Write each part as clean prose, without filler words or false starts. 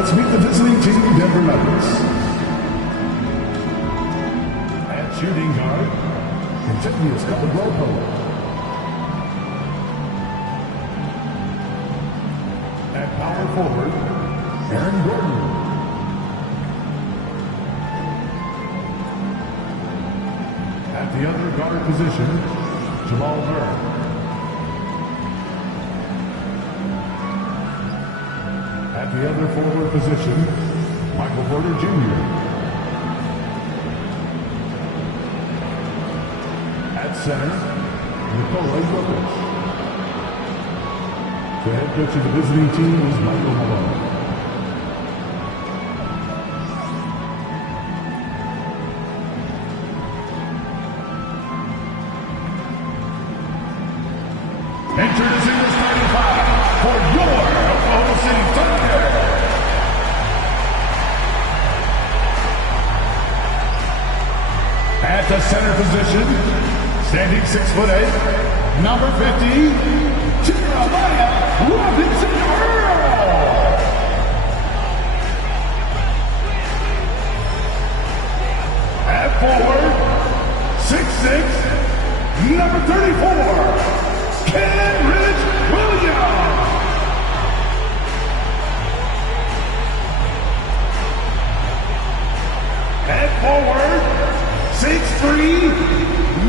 let's meet the visiting team, Denver Nuggets. At shooting guard, Kentavious Caldwell-Pope. At power forward, Aaron Gordon. At the other guard position, Jamal Murray. At the other forward position, Michael Porter Jr. At center, Nikola Jokic. The head coach of the visiting team is Michael Malone. Introducing the starting five for your Oklahoma City Thunder. At the center position, standing 6'8", number 50, Jeremiah Robinson-Earl. At forward, 6'6", number 34, Kenrich Williams. At forward, 6'3",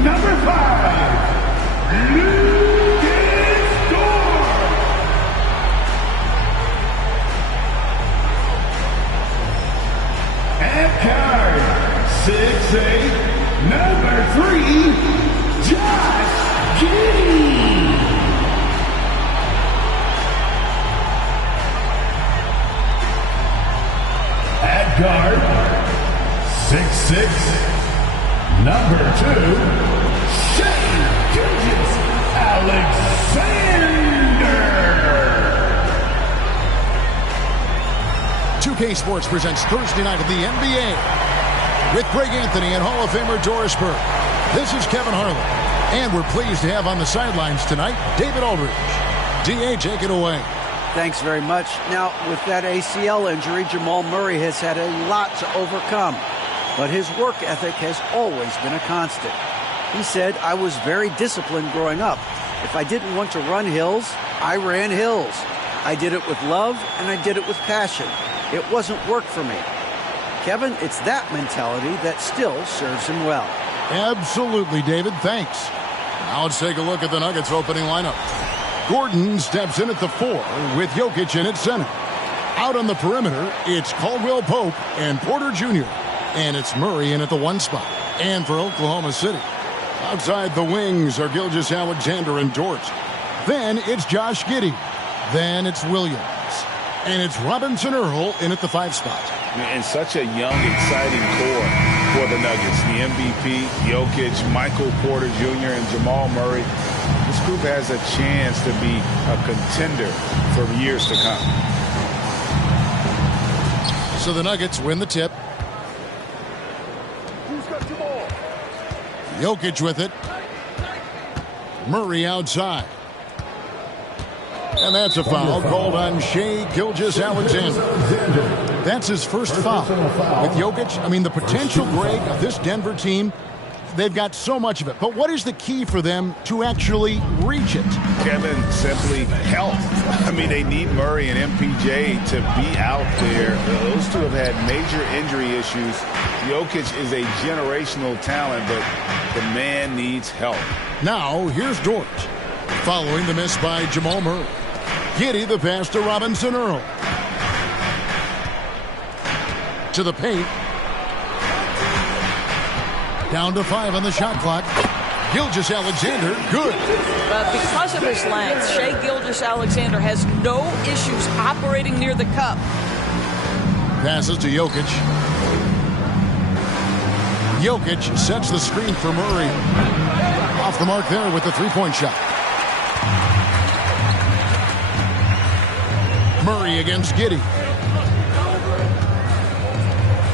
number 5, Lucas Dort. At guard, 6'8", number 3, Josh Giddey. At guard, 6'6", number 2, Shai Gilgeous-Alexander. 2K Sports presents Thursday night of the NBA with Greg Anthony and Hall of Famer Doris Burke. This is Kevin Harlan, and we're pleased to have on the sidelines tonight David Aldridge. D.A., take it away. Thanks very much. Now, with that ACL injury, Jamal Murray has had a lot to overcome, but his work ethic has always been a constant. He said, I was very disciplined growing up. If I didn't want to run hills, I ran hills. I did it with love, and I did it with passion. It wasn't work for me. Kevin, it's that mentality that still serves him well. Absolutely, David. Thanks. Now let's take a look at the Nuggets opening lineup. Gordon steps in at the 4 with Jokic in at center. Out on the perimeter, it's Caldwell-Pope and Porter Jr. And it's Murray in at the 1 spot. And for Oklahoma City, outside the wings are Gilgeous-Alexander and Dort. Then it's Josh Giddey. Then it's Williams. And it's Robinson-Earl in at the 5 spot. And such a young, exciting core for the Nuggets. The MVP, Jokic, Michael Porter Jr., and Jamal Murray. This group has a chance to be a contender for years to come. So the Nuggets win the tip. Who's got the ball? Jokic with it. Murray outside. And that's a foul called on Shai Gilgeous-Alexander. That's his first foul. With Jokic, I mean, the potential, Greg, of this Denver team, they've got so much of it. But what is the key for them to actually reach it? Kevin, simply health. I mean, they need Murray and MPJ to be out there. Those two have had major injury issues. Jokic is a generational talent, but the man needs help. Now, here's Dort. Following the miss by Jamal Murray. Giddey the pass to Robinson-Earl. To the paint. Down to 5 on the shot clock. Gilgeous-Alexander, good. But because of his length, Shai Gilgeous-Alexander has no issues operating near the cup. Passes to Jokic. Jokic sets the screen for Murray. Off the mark there with the three-point shot. Murray against Giddey.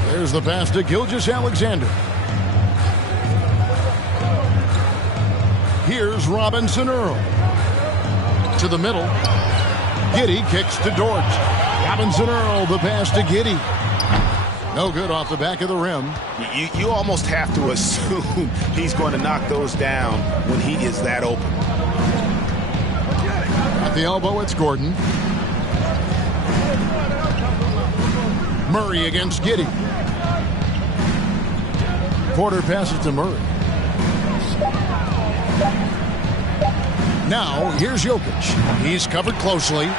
There's the pass to Gilgeous-Alexander. Here's Robinson-Earl. To the middle. Giddey kicks to Dort. Robinson Earl, the pass to Giddey. No good off the back of the rim. You almost have to assume he's going to knock those down when he is that open. At the elbow, it's Gordon. Murray against Giddey. Porter passes to Murray. Now, here's Jokic. He's covered closely.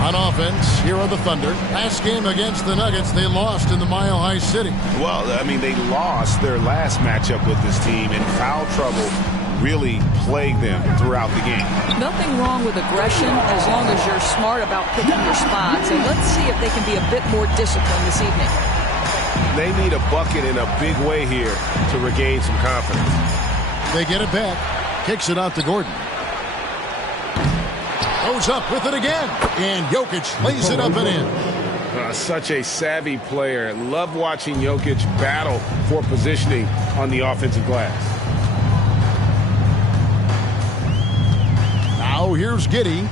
On offense, here are the Thunder. Last game against the Nuggets, they lost in the Mile High City. Well, I mean, they lost their last matchup with this team, and foul trouble really plagued them throughout the game. Nothing wrong with aggression as long as you're smart about picking your spots. And let's see if they can be a bit more disciplined this evening. They need a bucket in a big way here to regain some confidence. They get it back. Kicks it out to Gordon. Goes up with it again. And Jokic lays it up and in. Such a savvy player. Love watching Jokic battle for positioning on the offensive glass. Now here's Giddey.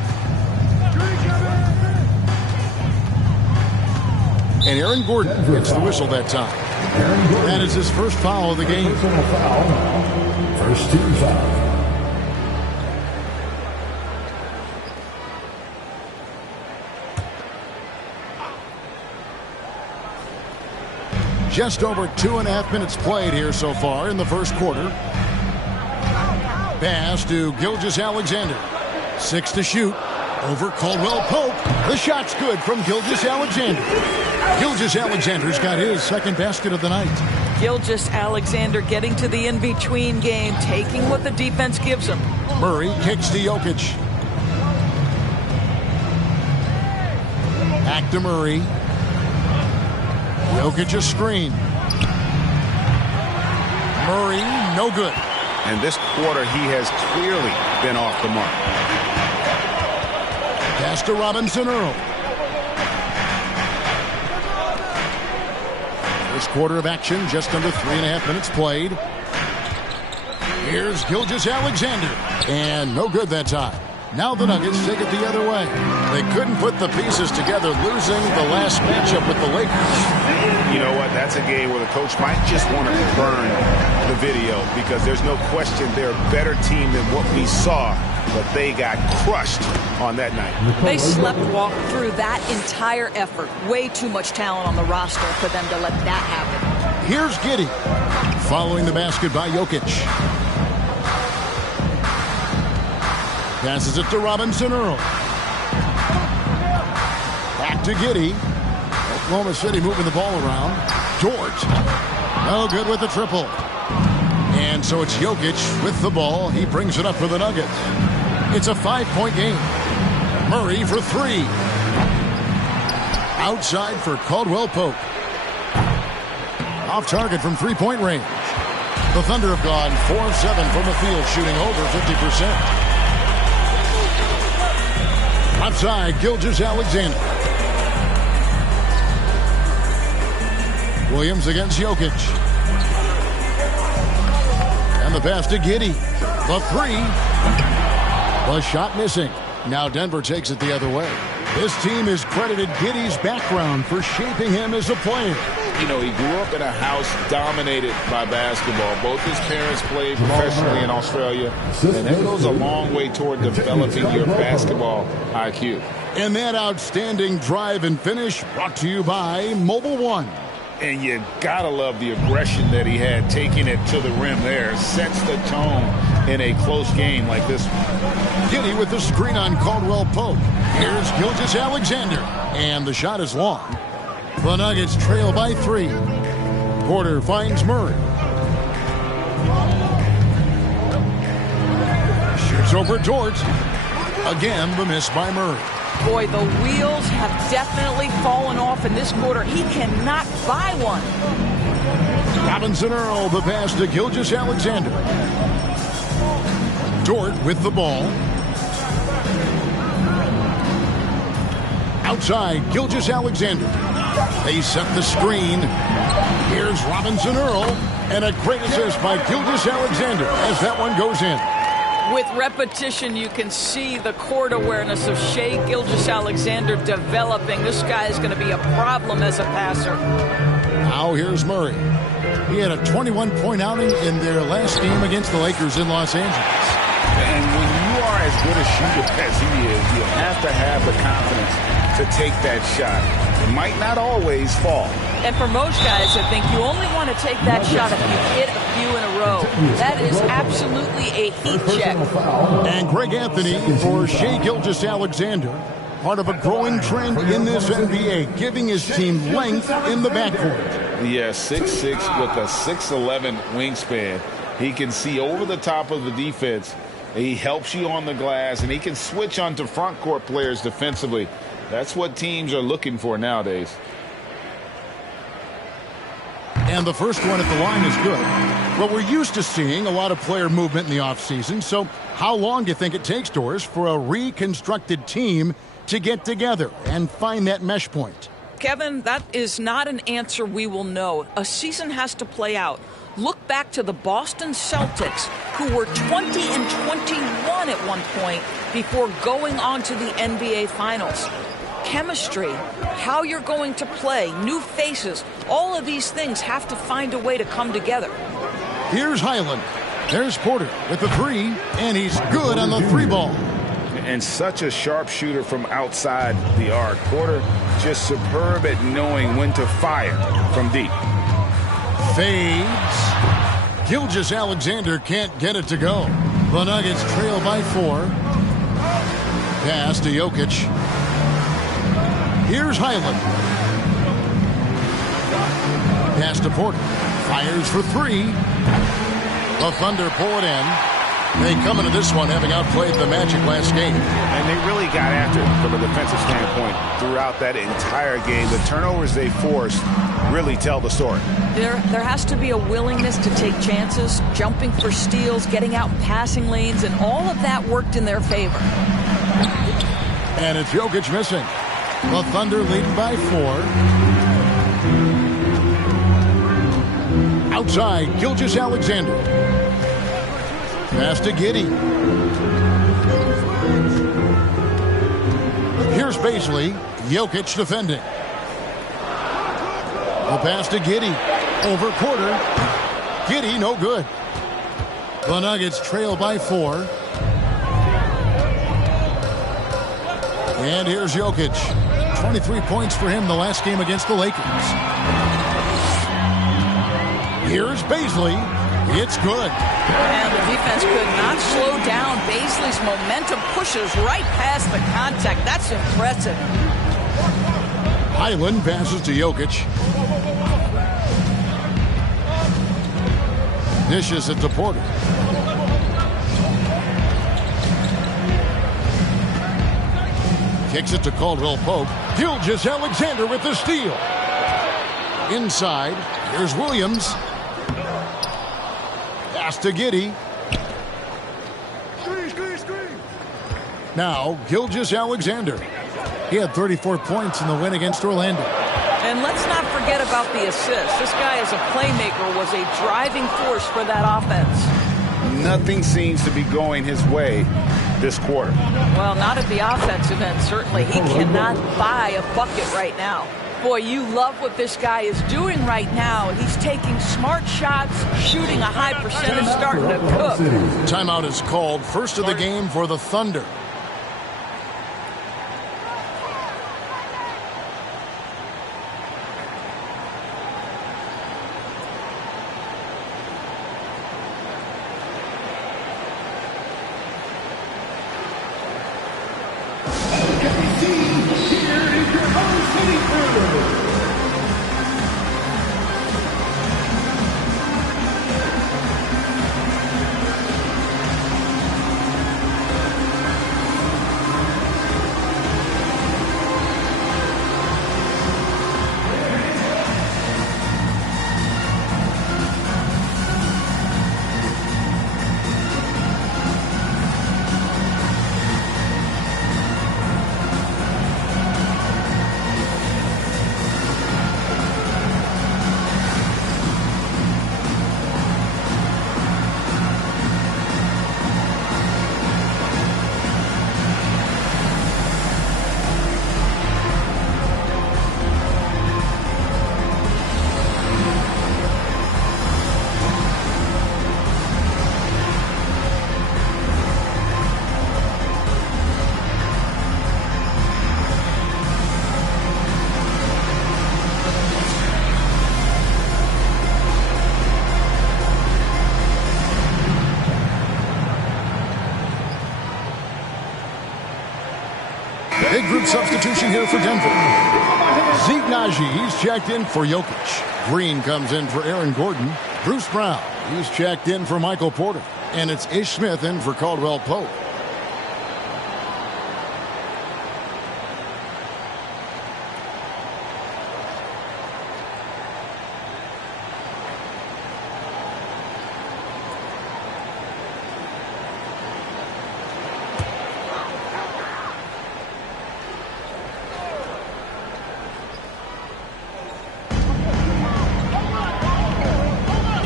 And Aaron Gordon gets the whistle that time. That is his first foul of the game. First team foul. Just over 2.5 minutes played here so far in the first quarter. Pass to Gilgeous-Alexander. 6 to shoot. Over Caldwell Pope. The shot's good from Gilgeous-Alexander. Gilgeous-Alexander's got his second basket of the night. Gilgeous-Alexander getting to the in-between game, taking what the defense gives him. Murray kicks to Jokic. Back to Murray. Jokic a screen. Murray, no good. And this quarter, he has clearly been off the mark. Pass to Robinson Earl. First quarter of action, just under 3.5 minutes played. Here's Gilgeous-Alexander. And no good that time. Now the Nuggets take it the other way. They couldn't put the pieces together, losing the last matchup with the Lakers. You know what? That's a game where the coach might just want to burn the video because there's no question they're a better team than what we saw, but they got crushed on that night. They slept-walked through that entire effort. Way too much talent on the roster for them to let that happen. Here's Giddey. Following the basket by Jokic. Passes it to Robinson Earl. Back to Giddey. Oklahoma City moving the ball around. Dort. No good with the triple. And so it's Jokic with the ball. He brings it up for the Nuggets. It's a 5-point game. Murray for 3. Outside for Caldwell Pope. Off target from 3-point range. The Thunder have gone 4 of 7 from the field, shooting over 50%. Outside, Gilgeous-Alexander. Williams against Jokic. And the pass to Giddey. The 3. The shot missing. Now Denver takes it the other way. This team has credited Giddey's background for shaping him as a player. You know, he grew up in a house dominated by basketball. Both his parents played professionally in Australia, and that goes a long way toward developing your basketball IQ. And that outstanding drive and finish brought to you by Mobile One. And you gotta love the aggression that he had, taking it to the rim there. Sets the tone in a close game like this one. Giddey with the screen on Caldwell Pope. Here's Gilgeous-Alexander. And the shot is long. The Nuggets trail by 3. Porter finds Murray. Shoots over Dort. Again, the miss by Murray. Boy, the wheels have definitely fallen off in this quarter. He cannot buy one. Robinson Earl, the pass to Gilgeous-Alexander. Dort with the ball. Outside, Gilgeous-Alexander. They set the screen. Here's Robinson Earl. And a great assist by Gilgeous-Alexander as that one goes in. With repetition, you can see the court awareness of Shai Gilgeous-Alexander developing. This guy is going to be a problem as a passer. Now here's Murray. He had a 21-point outing in their last game against the Lakers in Los Angeles. And when you are as good a shooter as he is, you have to have the confidence to take that shot. It might not always fall. And for most guys, I think you only want to take that shot if you hit a few in a row. That is absolutely a heat check. And Greg Anthony for Shai Gilgeous-Alexander, part of a growing trend in this NBA, giving his team length in the backcourt. Yeah, 6'6" with a 6'11" wingspan. He can see over the top of the defense. He helps you on the glass, and he can switch onto front court players defensively. That's what teams are looking for nowadays. And the first one at the line is good. Well, we're used to seeing a lot of player movement in the offseason, so how long do you think it takes, Doris, for a reconstructed team to get together and find that mesh point? Kevin, that is not an answer we will know. A season has to play out. Look back to the Boston Celtics, who were 20-21 at one point before going on to the NBA Finals. Chemistry, how you're going to play, new faces, all of these things have to find a way to come together. Here's Highland. There's Porter with the three, and he's good on the three ball. And such a sharp shooter from outside the arc. Porter just superb at knowing when to fire from deep. Fades. Gilgeous-Alexander can't get it to go. The Nuggets trail by 4. Pass to Jokic. Here's Highland. Pass to Porter. Fires for 3. The Thunder pull it in. They come into this one having outplayed the Magic last game. And they really got after it from a defensive standpoint throughout that entire game. The turnovers they forced really tell the story. There has to be a willingness to take chances, jumping for steals, getting out in passing lanes, and all of that worked in their favor. And it's Jokic missing. The Thunder leading by 4. Outside, Gilgeous-Alexander. Pass to Giddey. Here's Baisley. Jokic defending. The pass to Giddey. Over Porter. Giddey, no good. The Nuggets trail by 4. And here's Jokic. 23 points for him the last game against the Lakers. Here's Baisley. It's good. And the defense could not slow down. Baisley's momentum pushes right past the contact. That's impressive. Highland passes to Jokic. Dishes it to Porter. Kicks it to Caldwell Pope. Gilgeous-Alexander with the steal. Inside, here's Williams. Pass to Giddey. Now, Gilgeous-Alexander. He had 34 points in the win against Orlando. And let's not forget about the assist. This guy is a playmaker, was a driving force for that offense. Nothing seems to be going his way this quarter. Well, not at the offensive end, certainly. He cannot buy a bucket right now. Boy, you love what this guy is doing right now. He's taking smart shots, shooting a high percentage, starting to cook. Timeout is called. First of the game for the Thunder. Big group substitution here for Denver. Zeke Naji, he's checked in for Jokic. Green comes in for Aaron Gordon. Bruce Brown, he's checked in for Michael Porter. And it's Ish Smith in for Caldwell Pope.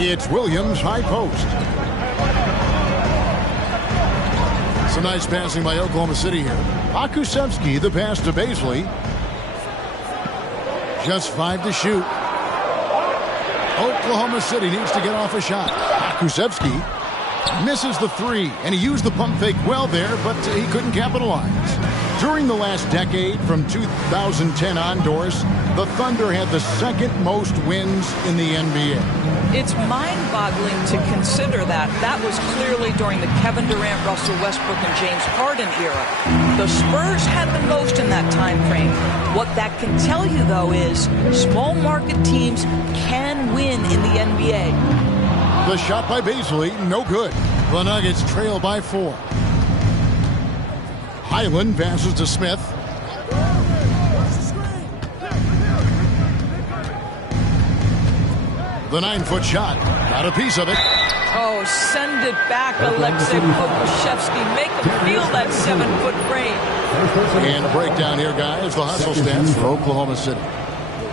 It's Williams, high post. Some nice passing by Oklahoma City here. Akusevsky, the pass to Baisley. Just 5 to shoot. Oklahoma City needs to get off a shot. Akusevsky misses the 3, and he used the pump fake well there, but he couldn't capitalize. During the last decade, from 2010 on, Doris, the Thunder had the second most wins in the NBA. It's mind-boggling to consider that. That was clearly during the Kevin Durant, Russell Westbrook, and James Harden era. The Spurs had the most in that time frame. What that can tell you, though, is small market teams can win in the NBA. The shot by Baisley, no good. The Nuggets trail by 4. Highland passes to Smith. The 9-foot shot. Got a piece of it. Oh, send it back, Alexei Pokusevsky. Make him feel that 7-foot frame. And a breakdown here, guys. The hustle stats for Oklahoma City.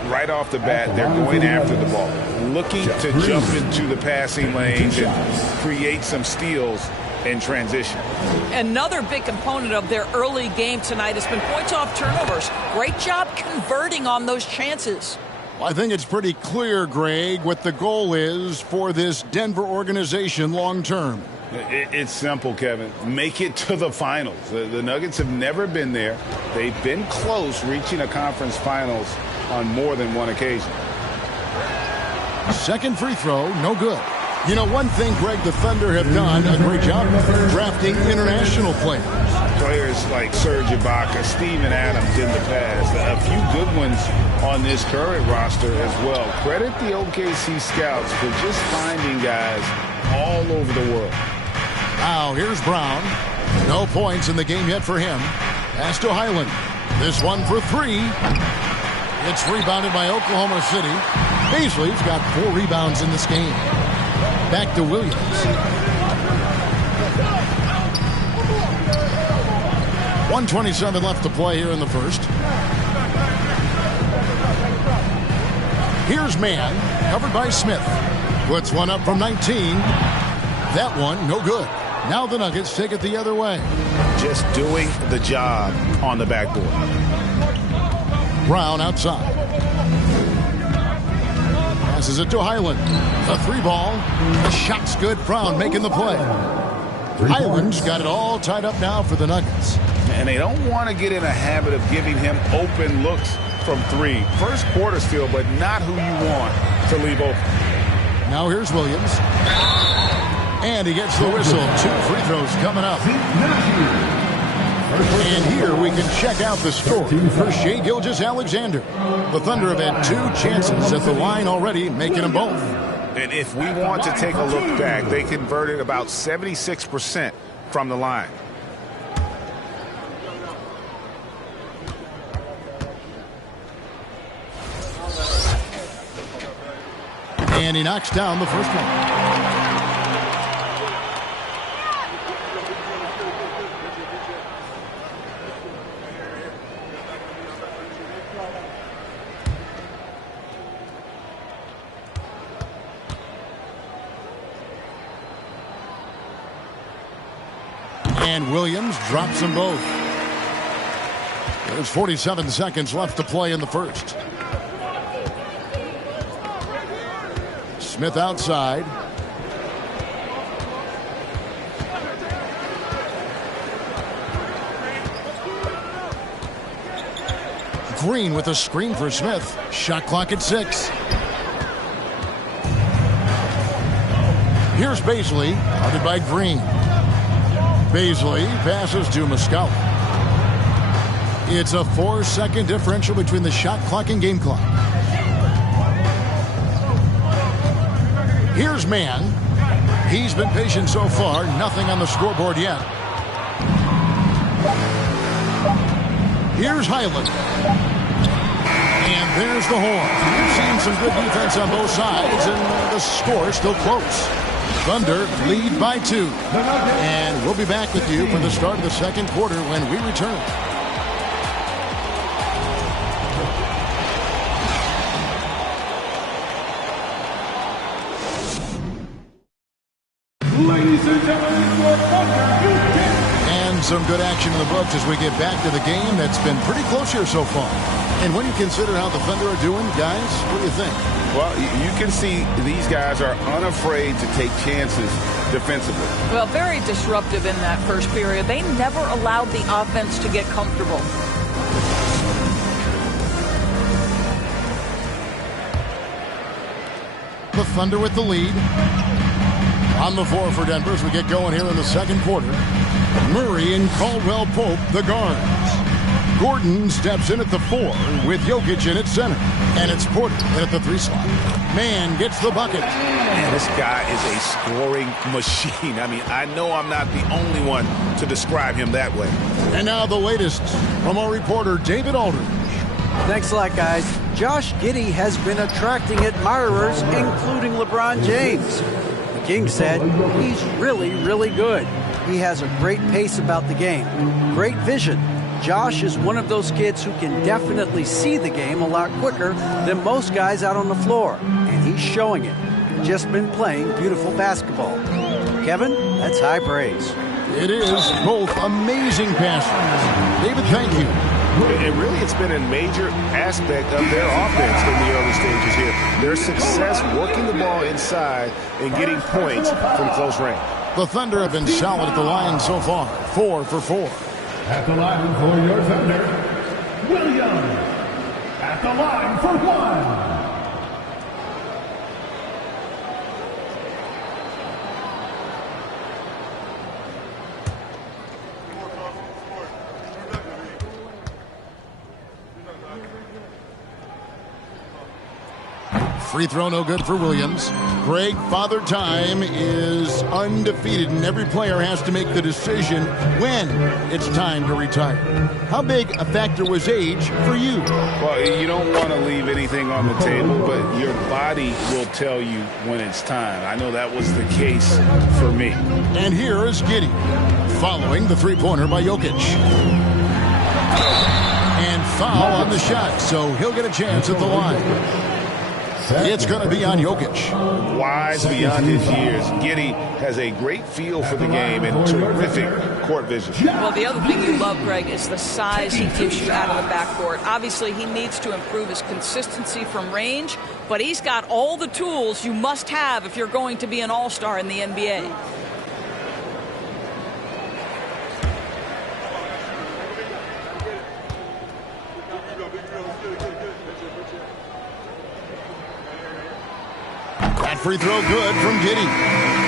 Right off the bat, they're going after the ball, looking to jump into the passing lanes and create some steals in transition. Another big component of their early game tonight has been points off turnovers. Great job converting on those chances. I think it's pretty clear, Greg, what the goal is for this Denver organization long term. It's simple, Kevin. Make it to the finals. The Nuggets have never been there. They've been close reaching a conference finals on more than one occasion. Second free throw, no good. You know, one thing, Greg, the Thunder have done a great job drafting international players. Players like Serge Ibaka, Steven Adams in the past, a few good ones on this current roster as well. Credit the OKC scouts for just finding guys all over the world. Now, here's Brown. No points in the game yet for him. Pass to Highland. This one for 3. It's rebounded by Oklahoma City. Baisley's got 4 rebounds in this game. Back to Williams. .127 left to play here in the first. Here's Mann, covered by Smith. Puts one up from 19. That one, no good. Now the Nuggets take it the other way. Just doing the job on the backboard. Brown outside. Passes it to Highland. A 3-ball. The shot's good. Brown making the play. Highland's got it all tied up now for the Nuggets. And they don't want to get in a habit of giving him open looks from 3. First quarter still, but not who you want to leave open. Now here's Williams. And he gets the whistle. 2 free throws coming up. And here we can check out the score for Shai Gilgeous-Alexander. The Thunder have had 2 chances at the line already, making them both. And if we want to take a look back, they converted about 76% from the line. And he knocks down the first one. And Williams drops them both. There's 47 seconds left to play in the first. Smith outside. Green with a screen for Smith. Shot clock at 6. Here's Baisley, guarded by Green. Baisley passes to Muscala. It's a 4-second differential between the shot clock and game clock. Here's Mann. He's been patient so far. Nothing on the scoreboard yet. Here's Highland. And there's the horn. We've seen some good defense on both sides, and the score still close. Thunder lead by 2. And we'll be back with you for the start of the second quarter when we return. Ladies and gentlemen, your Thunder Houston. And some good action in the books as we get back to the game that's been pretty close here so far. And when you consider how the Thunder are doing, guys, what do you think? Well, you can see these guys are unafraid to take chances defensively. Well, very disruptive in that first period. They never allowed the offense to get comfortable. The Thunder with the lead. On the floor for Denver as we get going here in the second quarter. Murray and Caldwell Pope, the guards. Gordon steps in at the 4 with Jokic in at center. And it's Porter in at the 3 slot. Mann gets the bucket. Man, this guy is a scoring machine. I mean, I know I'm not the only one to describe him that way. And now the latest from our reporter, David Aldridge. Thanks a lot, guys. Josh Giddey has been attracting admirers, including LeBron James. The King said he's really, really good. He has a great pace about the game, great vision. Josh is one of those kids who can definitely see the game a lot quicker than most guys out on the floor, and he's showing it. Just been playing beautiful basketball. Kevin, that's high praise. It is both amazing passes. David, thank you. And really, it's been a major aspect of their offense in the early stages here. Their success working the ball inside and getting points from close range. The Thunder have been solid at the line so far. 4 for 4. At the line for your Thunder, Williams. At the line for 1. Free throw no good for Williams. Greg, Father Time is undefeated, and every player has to make the decision when it's time to retire. How big a factor was age for you? Well, you don't want to leave anything on the table, but your body will tell you when it's time. I know that was the case for me. And here is Giddey, following the three-pointer by Jokic. And foul on the shot, so he'll get a chance at the line. It's going to be on Jokic. Wise beyond his years, Giddey has a great feel for the game and terrific court vision. Well, the other thing you love, Greg, is the size he gives you out of the backcourt. Obviously, he needs to improve his consistency from range, but he's got all the tools you must have if you're going to be an all-star in the NBA. Free throw good from Giddey.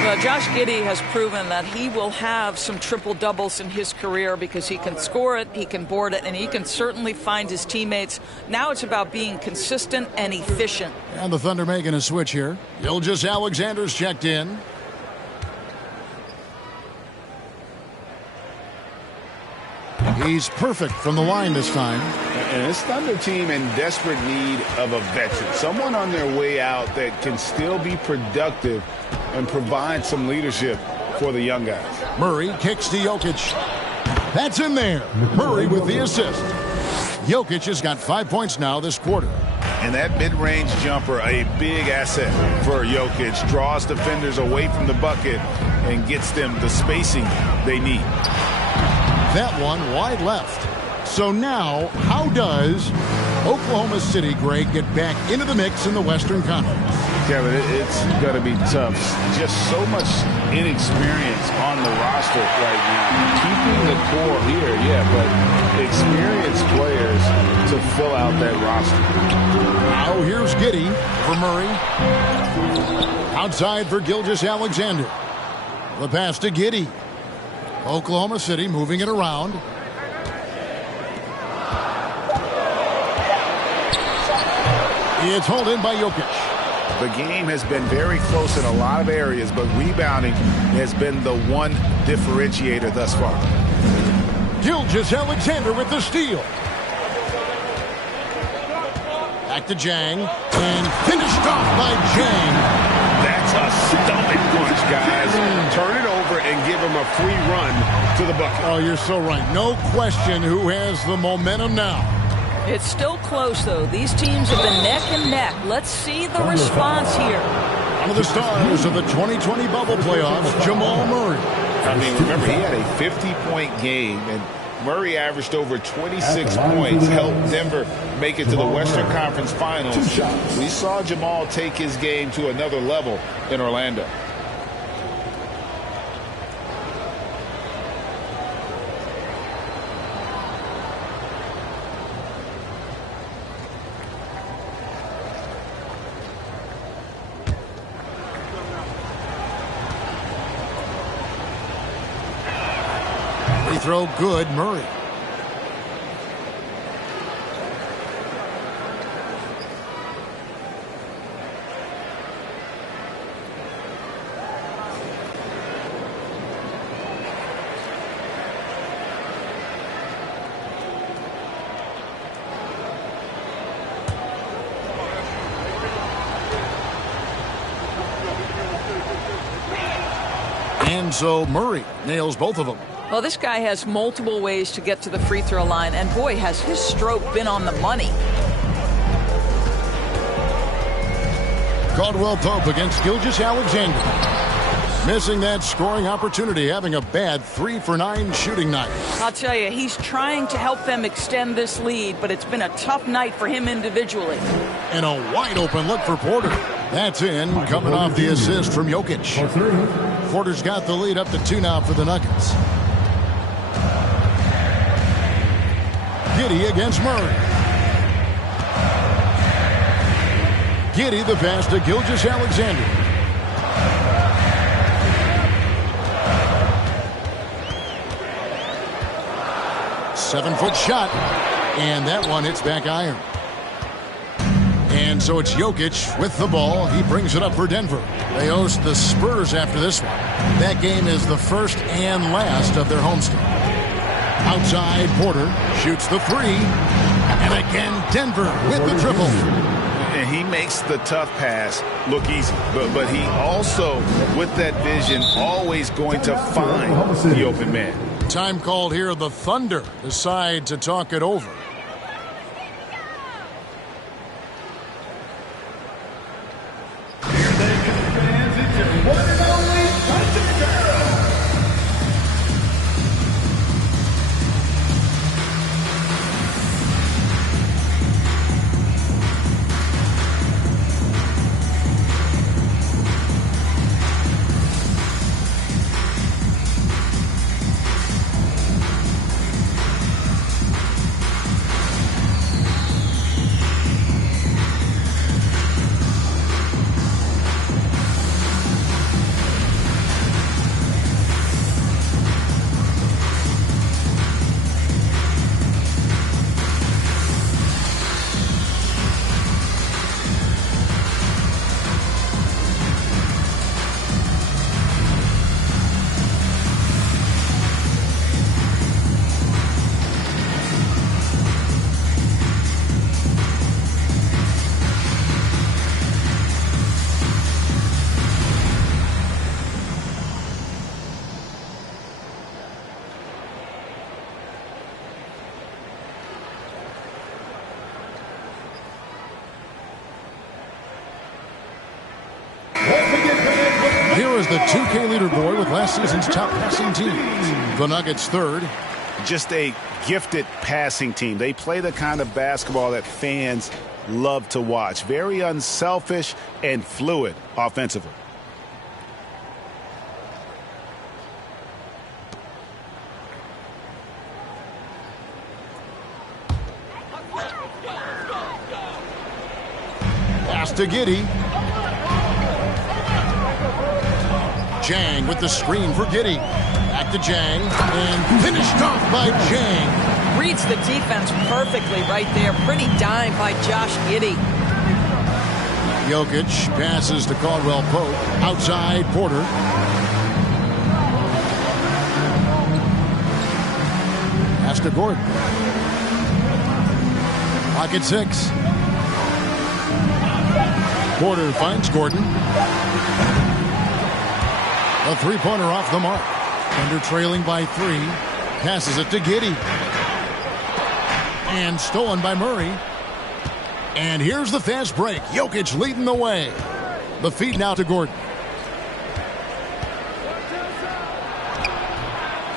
Well, Josh Giddey has proven that he will have some triple-doubles in his career because he can score it, he can board it, and he can certainly find his teammates. Now it's about being consistent and efficient. And the Thunder making a switch here. Gilgeous-Alexander's checked in. He's perfect from the line this time. And this Thunder team in desperate need of a veteran. Someone on their way out that can still be productive and provide some leadership for the young guys. Murray kicks to Jokic. That's in there. Murray with the assist. Jokic has got 5 points now this quarter. And that mid-range jumper, a big asset for Jokic. Draws defenders away from the bucket and gets them the spacing they need. That one wide left. So now, how does Oklahoma City, Greg, get back into the mix in the Western Conference? Kevin, it's going to be tough. Just so much inexperience on the roster right now. Keeping the core here, yeah, but experienced players to fill out that roster. Now here's Giddey for Murray. Outside for Gilgeous-Alexander. The pass to Giddey. Oklahoma City moving it around. It's hauled in by Jokic. The game has been very close in a lot of areas, but rebounding has been the one differentiator thus far. Gilgeous-Alexander with the steal. Back to Jang, and finished off by Jang. That's a stomach punch, guys. Turn it over and give him a free run to the bucket. Oh, you're so right. No question who has the momentum now. It's still close, though. These teams have been neck and neck. Let's see the response here. One of the stars of the 2020 bubble playoffs, Jamal Murray. I mean, remember, he had a 50-point game, and Murray averaged over 26 points, helped Denver make it to the Western Conference Finals. We saw Jamal take his game to another level in Orlando. Throw good, Murray. And so Murray nails both of them. Well, this guy has multiple ways to get to the free throw line, and boy, has his stroke been on the money. Caldwell Pope against Gilgeous-Alexander. Missing that scoring opportunity, having a bad 3-for-9 shooting night. I'll tell you, he's trying to help them extend this lead, but it's been a tough night for him individually. And a wide open look for Porter. That's in, coming off the assist from Jokic. Porter's got the lead up to 2 now for the Nuggets. Giddey against Murray. Giddey the pass to Gilgeous-Alexander. Seven-foot shot, and that one hits back iron. And so it's Jokic with the ball. He brings it up for Denver. They host the Spurs after this one. That game is the first and last of their homestand. Outside, Porter shoots the three. And again, Denver with the triple. And he makes the tough pass look easy. But he also, with that vision, always going to find the open man. Time called here. The Thunder decide to talk it over. Here is the 2K leaderboard with last season's top passing team. The Nuggets third. Just a gifted passing team. They play the kind of basketball that fans love to watch. Very unselfish and fluid offensively. Pass to Giddey. Jang with the screen for Giddey. Back to Jang, and finished off by Jang. Reads the defense perfectly right there. Pretty dime by Josh Giddey. Jokic passes to Caldwell Pope. Outside, Porter. Pass to Gordon. Pocket 6. Porter finds Gordon. A three-pointer off the mark. Thunder trailing by 3. Passes it to Giddey. And stolen by Murray. And here's the fast break. Jokic leading the way. The feed now to Gordon.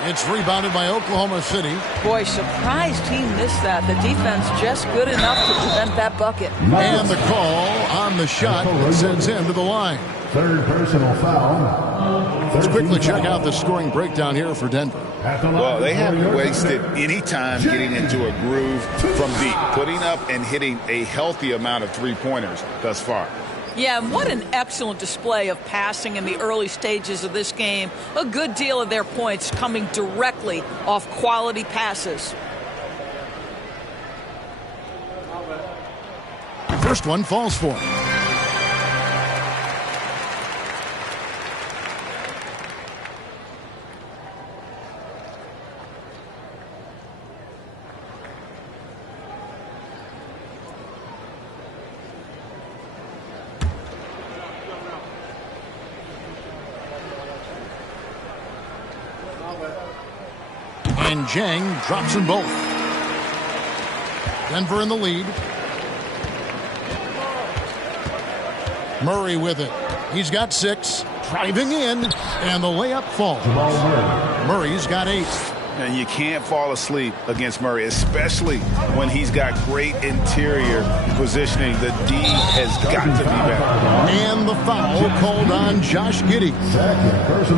It's rebounded by Oklahoma City. Boy, surprised he missed that. The defense just good enough to prevent that bucket. And the call on the shot that sends him to the line. Third personal foul. Let's quickly check out the scoring breakdown here for Denver. Well, they haven't wasted any time getting into a groove from deep, putting up and hitting a healthy amount of three-pointers thus far. Yeah, and what an excellent display of passing in the early stages of this game. A good deal of their points coming directly off quality passes. First one falls for him. And Jang drops them both. Denver in the lead. Murray with it. He's got 6. Driving in. And the layup falls. Murray's got 8. And you can't fall asleep against Murray, especially when he's got great interior positioning. The D has got to be better. And the foul called on Josh Giddey.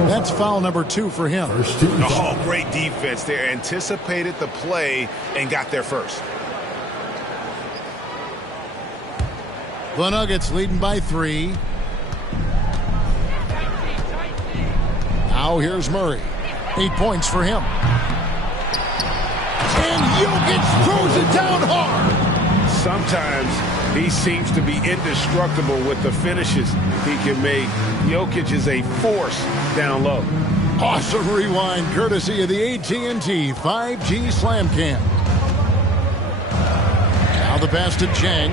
That's foul number 2 for him. Oh, great defense there. Anticipated the play and got there first. The Nuggets leading by 3. Now here's Murray. 8 points for him. And Jokic throws it down hard. Sometimes he seems to be indestructible with the finishes he can make. Jokic is a force down low. Awesome rewind courtesy of the AT&T 5G Slam Cam. Now the pass to Jang.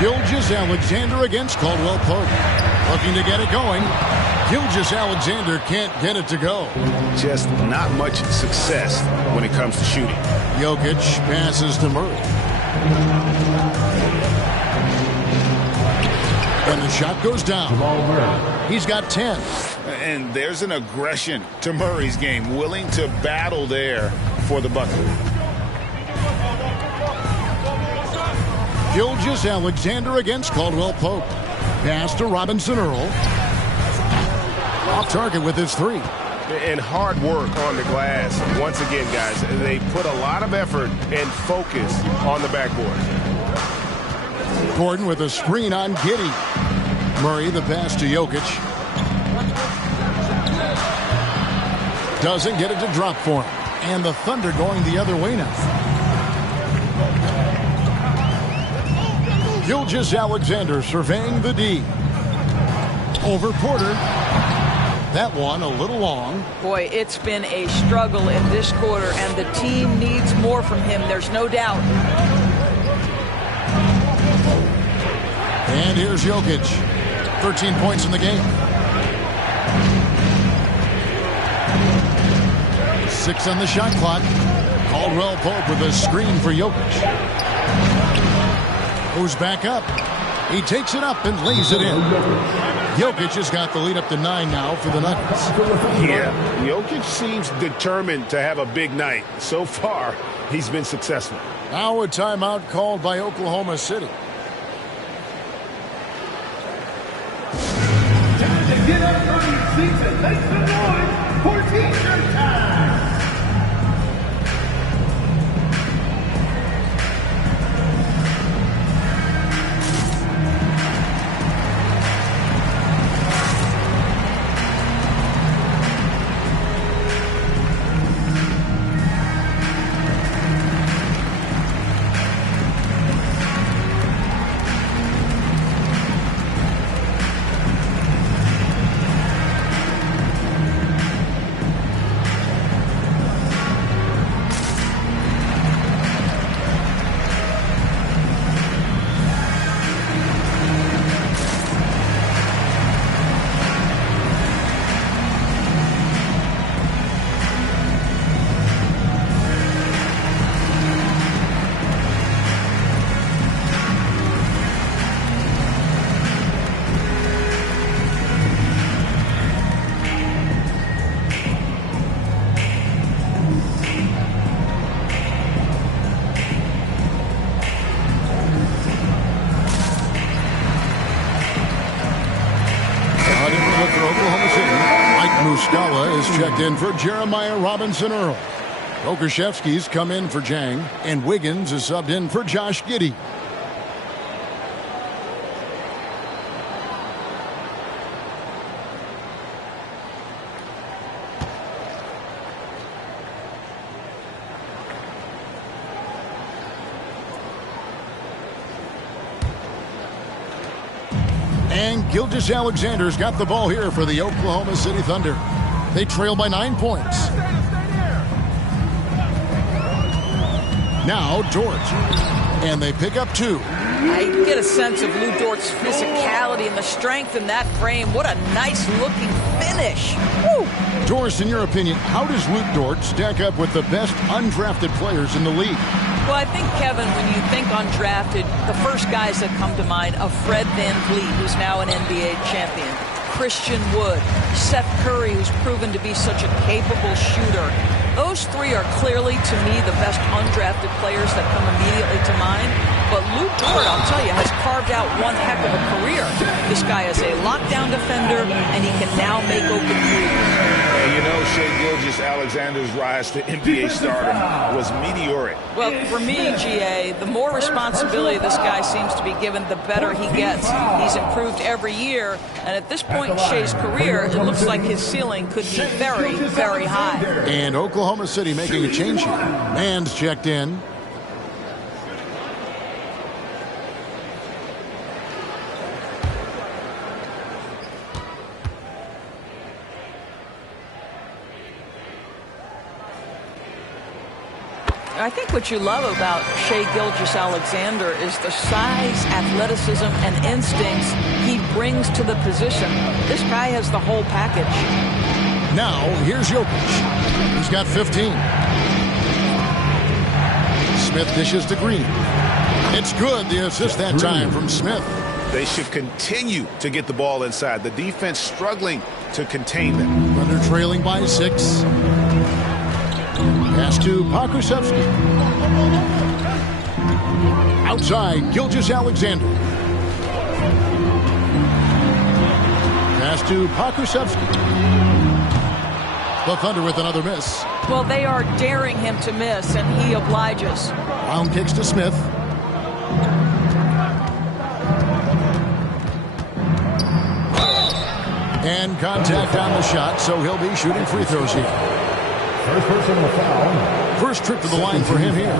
Gilgeous-Alexander against Caldwell Pope. Looking to get it going. Gilgeous-Alexander can't get it to go. Just not much success when it comes to shooting. Jokic passes to Murray. And the shot goes down. He's got 10. And there's an aggression to Murray's game, willing to battle there for the bucket. Gilgeous-Alexander against Caldwell Pope. Pass to Robinson Earl. Off target with his 3. And hard work on the glass. Once again, guys, they put a lot of effort and focus on the backboard. Gordon with a screen on Giddey. Murray the pass to Jokic. Doesn't get it to drop for him. And the Thunder going the other way now. Gilgeous-Alexander surveying the D. Over Porter. That one a little long. Boy, it's been a struggle in this quarter, and the team needs more from him. There's no doubt. And here's Jokic. 13 points in the game. 6 on the shot clock. Caldwell Pope with a screen for Jokic. Goes back up. He takes it up and lays it in. Jokic has got the lead up to 9 now for the Nuggets. Yeah, Jokic seems determined to have a big night. So far, he's been successful. Now a timeout called by Oklahoma City. Time to get up from your seats and make some noise for T-shirt time. is checked in for Jeremiah Robinson-Earl. Okashevsky's come in for Jang, and Wiggins is subbed in for Josh Giddey. And Gilgeous-Alexander's got the ball here for the Oklahoma City Thunder. They trail by 9 points. Now Dort. And they pick up 2. I get a sense of Lou Dort's physicality and the strength in that frame. What a nice-looking finish. Woo! Doris, in your opinion, how does Lou Dort stack up with the best undrafted players in the league? Well, I think, Kevin, when you think undrafted, the first guys that come to mind are Fred VanVleet, who's now an NBA champion, Christian Wood, Seth Curry, who's proven to be such a capable shooter. Those 3 are clearly, to me, the best undrafted players that come immediately to mind. But Lou Dort, I'll tell you, has carved out one heck of a career. This guy is a lockdown defender, and he can now make open threes. And you know, Shai Gilgeous-Alexander's rise to NBA stardom was meteoric. Well, for me, GA, the more responsibility this guy seems to be given, the better he gets. He's improved every year, and at this point in Shai's career, it looks like his ceiling could be very, very high. And Oklahoma City making a change here. Mann's checked in. I think what you love about Shai Gilgeous-Alexander is the size, athleticism, and instincts he brings to the position. This guy has the whole package. Now, here's Jokic. He's got 15. Smith dishes to Green. It's good, the assist that time from Smith. They should continue to get the ball inside. The defense struggling to contain them. Thunder trailing by 6. Pass to Pokusevski. Outside, Gilgeous-Alexander. Pass to Pokusevski. The Thunder with another miss. Well, they are daring him to miss, and he obliges. Round kicks to Smith. And contact on the shot, so he'll be shooting free throws here. First personal foul. First trip to the line for him here.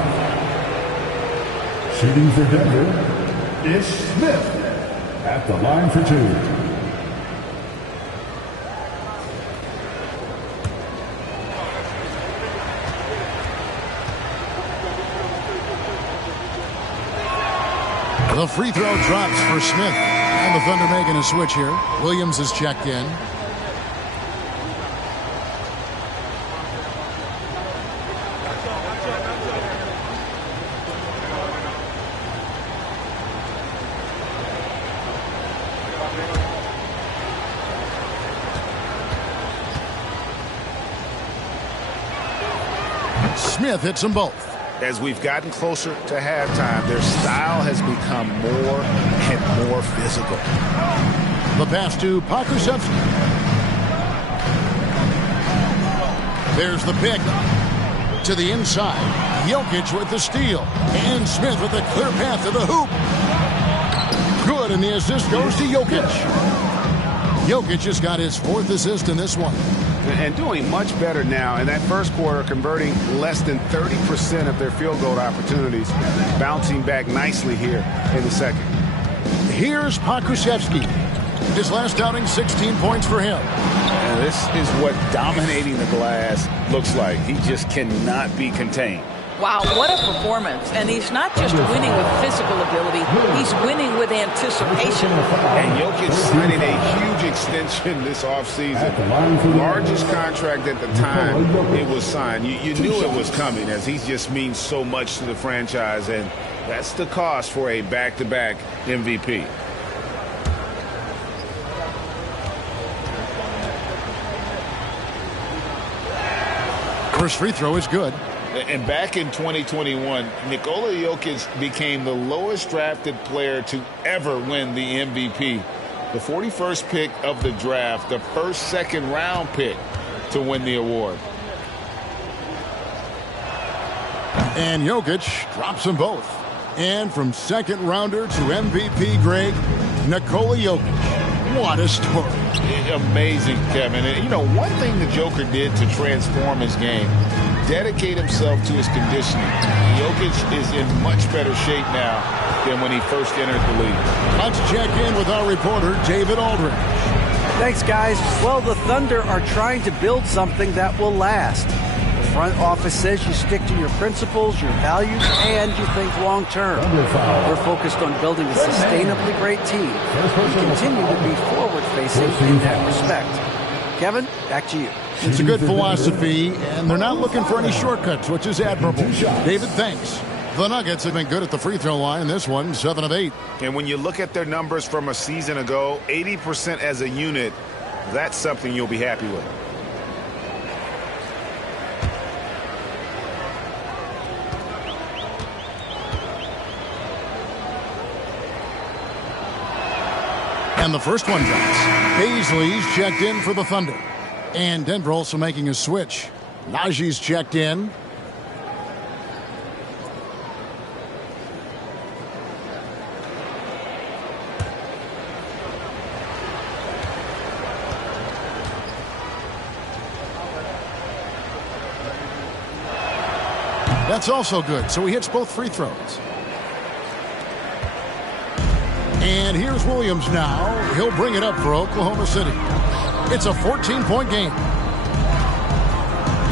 Shooting for Denver is Smith at the line for 2. The free throw drops for Smith. And the Thunder making a switch here. Williams is checked in. Smith hits them both. As we've gotten closer to halftime, their style has become more and more physical. The pass to Pokusevski. There's the pick. To the inside. Jokic with the steal. And Smith with a clear path to the hoop. Good, and the assist goes to Jokic. Jokic just got his 4th assist in this one. And doing much better now in that first quarter, converting less than 30% of their field goal opportunities, bouncing back nicely here in the second. Here's Pokusevski. His last outing, 16 points for him. And this is what dominating the glass looks like. He just cannot be contained. Wow, what a performance. And he's not just winning with physical ability, he's winning with anticipation. And Jokic signing a huge extension this offseason. Largest contract at the time it was signed. You knew it was coming, as he just means so much to the franchise, and that's the cost for a back-to-back MVP. First free throw is good. And back in 2021, Nikola Jokic became the lowest drafted player to ever win the MVP. The 41st pick of the draft, the first second-round pick. to win the award. And Jokic drops them both. And from second rounder to MVP Greg, Nikola Jokic. What a story. Amazing, Kevin. And, you know, one thing the Joker did to transform his game, dedicate himself to his conditioning. Jokic is in much better shape now than when he first entered the league. Let's check in with our reporter, David Aldridge. Thanks, guys. Well, the Thunder are trying to build something that will last. The front office says you stick to your principles, your values, and you think long term. We're focused on building a sustainably great team. We continue to be forward-facing in that respect. Kevin, back to you. It's a good philosophy, and they're not looking for any shortcuts, which is admirable. David, thanks. The Nuggets have been good at the free throw line. This one, 7 of 8. And when you look at their numbers from a season ago, 80% as a unit, that's something you'll be happy with. And the first one drops. Baisley's checked in for the Thunder. And Denver also making a switch. Najee's checked in. That's also good. So he hits both free throws. And here's Williams now. He'll bring it up for Oklahoma City. It's a 14-point game.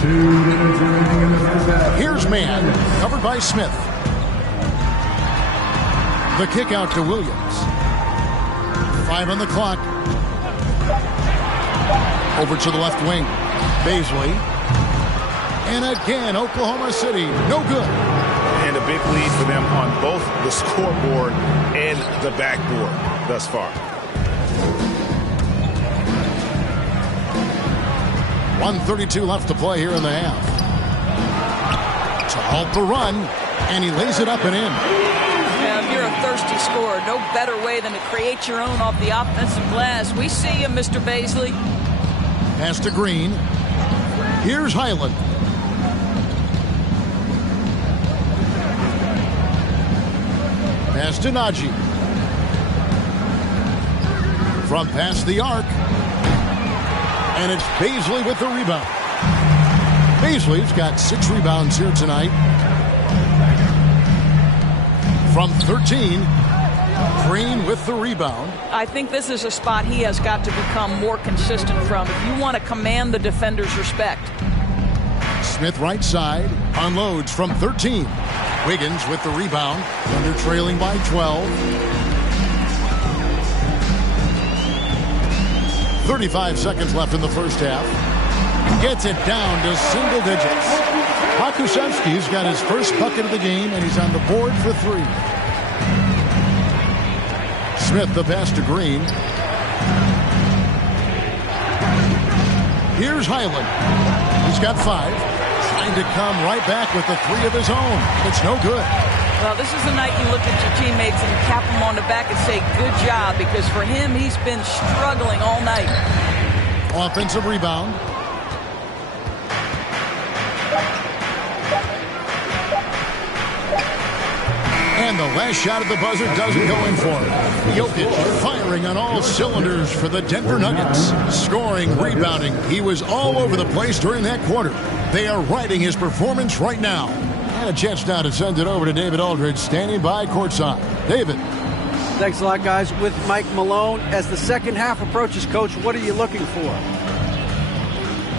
2 minutes remaining in the first half. Here's Mann, covered by Smith. The kick out to Williams. 5 on the clock. Over to the left wing. Baisley. And again, Oklahoma City, no good. And a big lead for them on both the scoreboard and the backboard thus far. 1:32 left to play here in the half. To halt the run, and he lays it up and in. Now, if you're a thirsty scorer, no better way than to create your own off the offensive glass. We see you, Mr. Baisley. Pass to Green. Here's Highland. Pass to Najee. From past the arc. And it's Baisley with the rebound. Baisley's got 6 rebounds here tonight. From 13, Green with the rebound. I think this is a spot he has got to become more consistent from if you want to command the defender's respect. Smith right side, unloads from 13. Wiggins with the rebound. Thunder trailing by 12. 35 seconds left in the first half. Gets it down to single digits. Pokusevski's got his first bucket of the game, and he's on the board for 3. Smith the pass to Green. Here's Highland. He's got 5. Trying to come right back with the 3 of his own. It's no good. Well, this is the night you look at your teammates and tap them on the back and say, good job, because for him, he's been struggling all night. Offensive rebound. And the last shot at the buzzer doesn't go in for him. Jokic firing on all cylinders for the Denver Nuggets. Scoring, rebounding. He was all over the place during that quarter. They are riding his performance right now. And a chance now to send it over to David Aldridge, standing by courtside. David. Thanks a lot, guys. With Mike Malone, as the second half approaches, Coach, what are you looking for?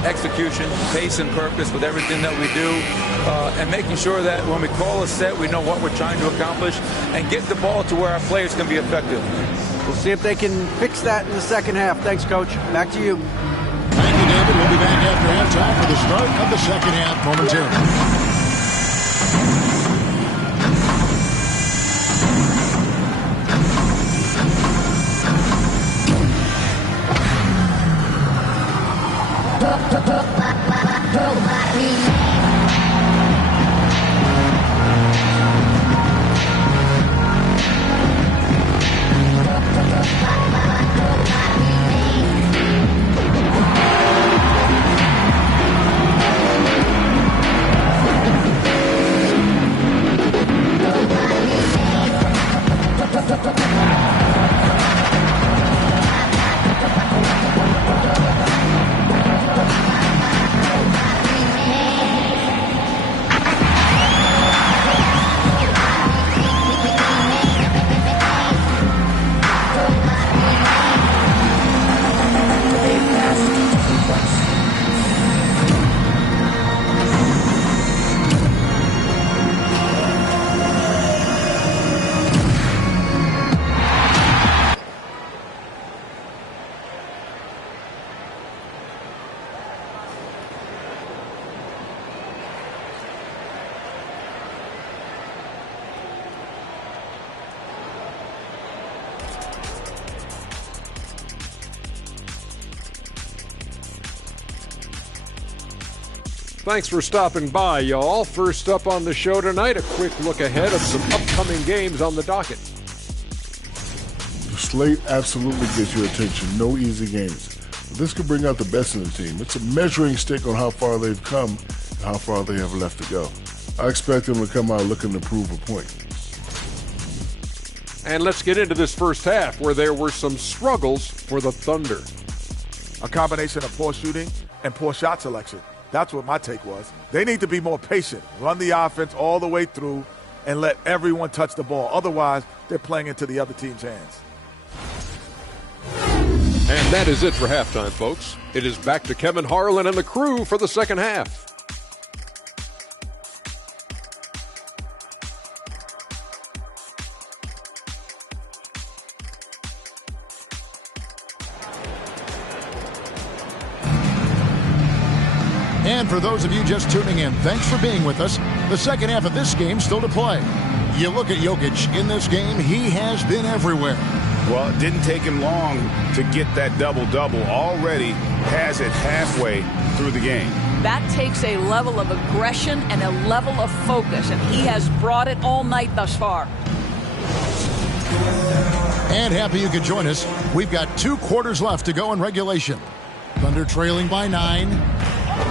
Execution, pace and purpose with everything that we do, and making sure that when we call a set, we know what we're trying to accomplish and get the ball to where our players can be effective. We'll see if they can fix that in the second half. Thanks, Coach. Back to you. Thank you, David. We'll be back after halftime for the start of the second half momentarily. Thanks for stopping by, y'all. First up on the show tonight, a quick look ahead of some upcoming games on the docket. The slate absolutely gets your attention. No easy games. But this could bring out the best in the team. It's a measuring stick on how far they've come and how far they have left to go. I expect them to come out looking to prove a point. And let's get into this first half where there were some struggles for the Thunder. A combination of poor shooting and poor shot selection. That's what my take was. They need to be more patient, run the offense all the way through, and let everyone touch the ball. Otherwise, they're playing into the other team's hands. And that is it for halftime, folks. It is back to Kevin Harlan and the crew for the second half. And for those of you just tuning in, thanks for being with us. The second half of this game still to play. You look at Jokic in this game, he has been everywhere. Well, it didn't take him long to get that double-double. Already has it halfway through the game. That takes a level of aggression and a level of focus, and he has brought it all night thus far. And happy you could join us. We've got 2 quarters left to go in regulation. Thunder trailing by 9.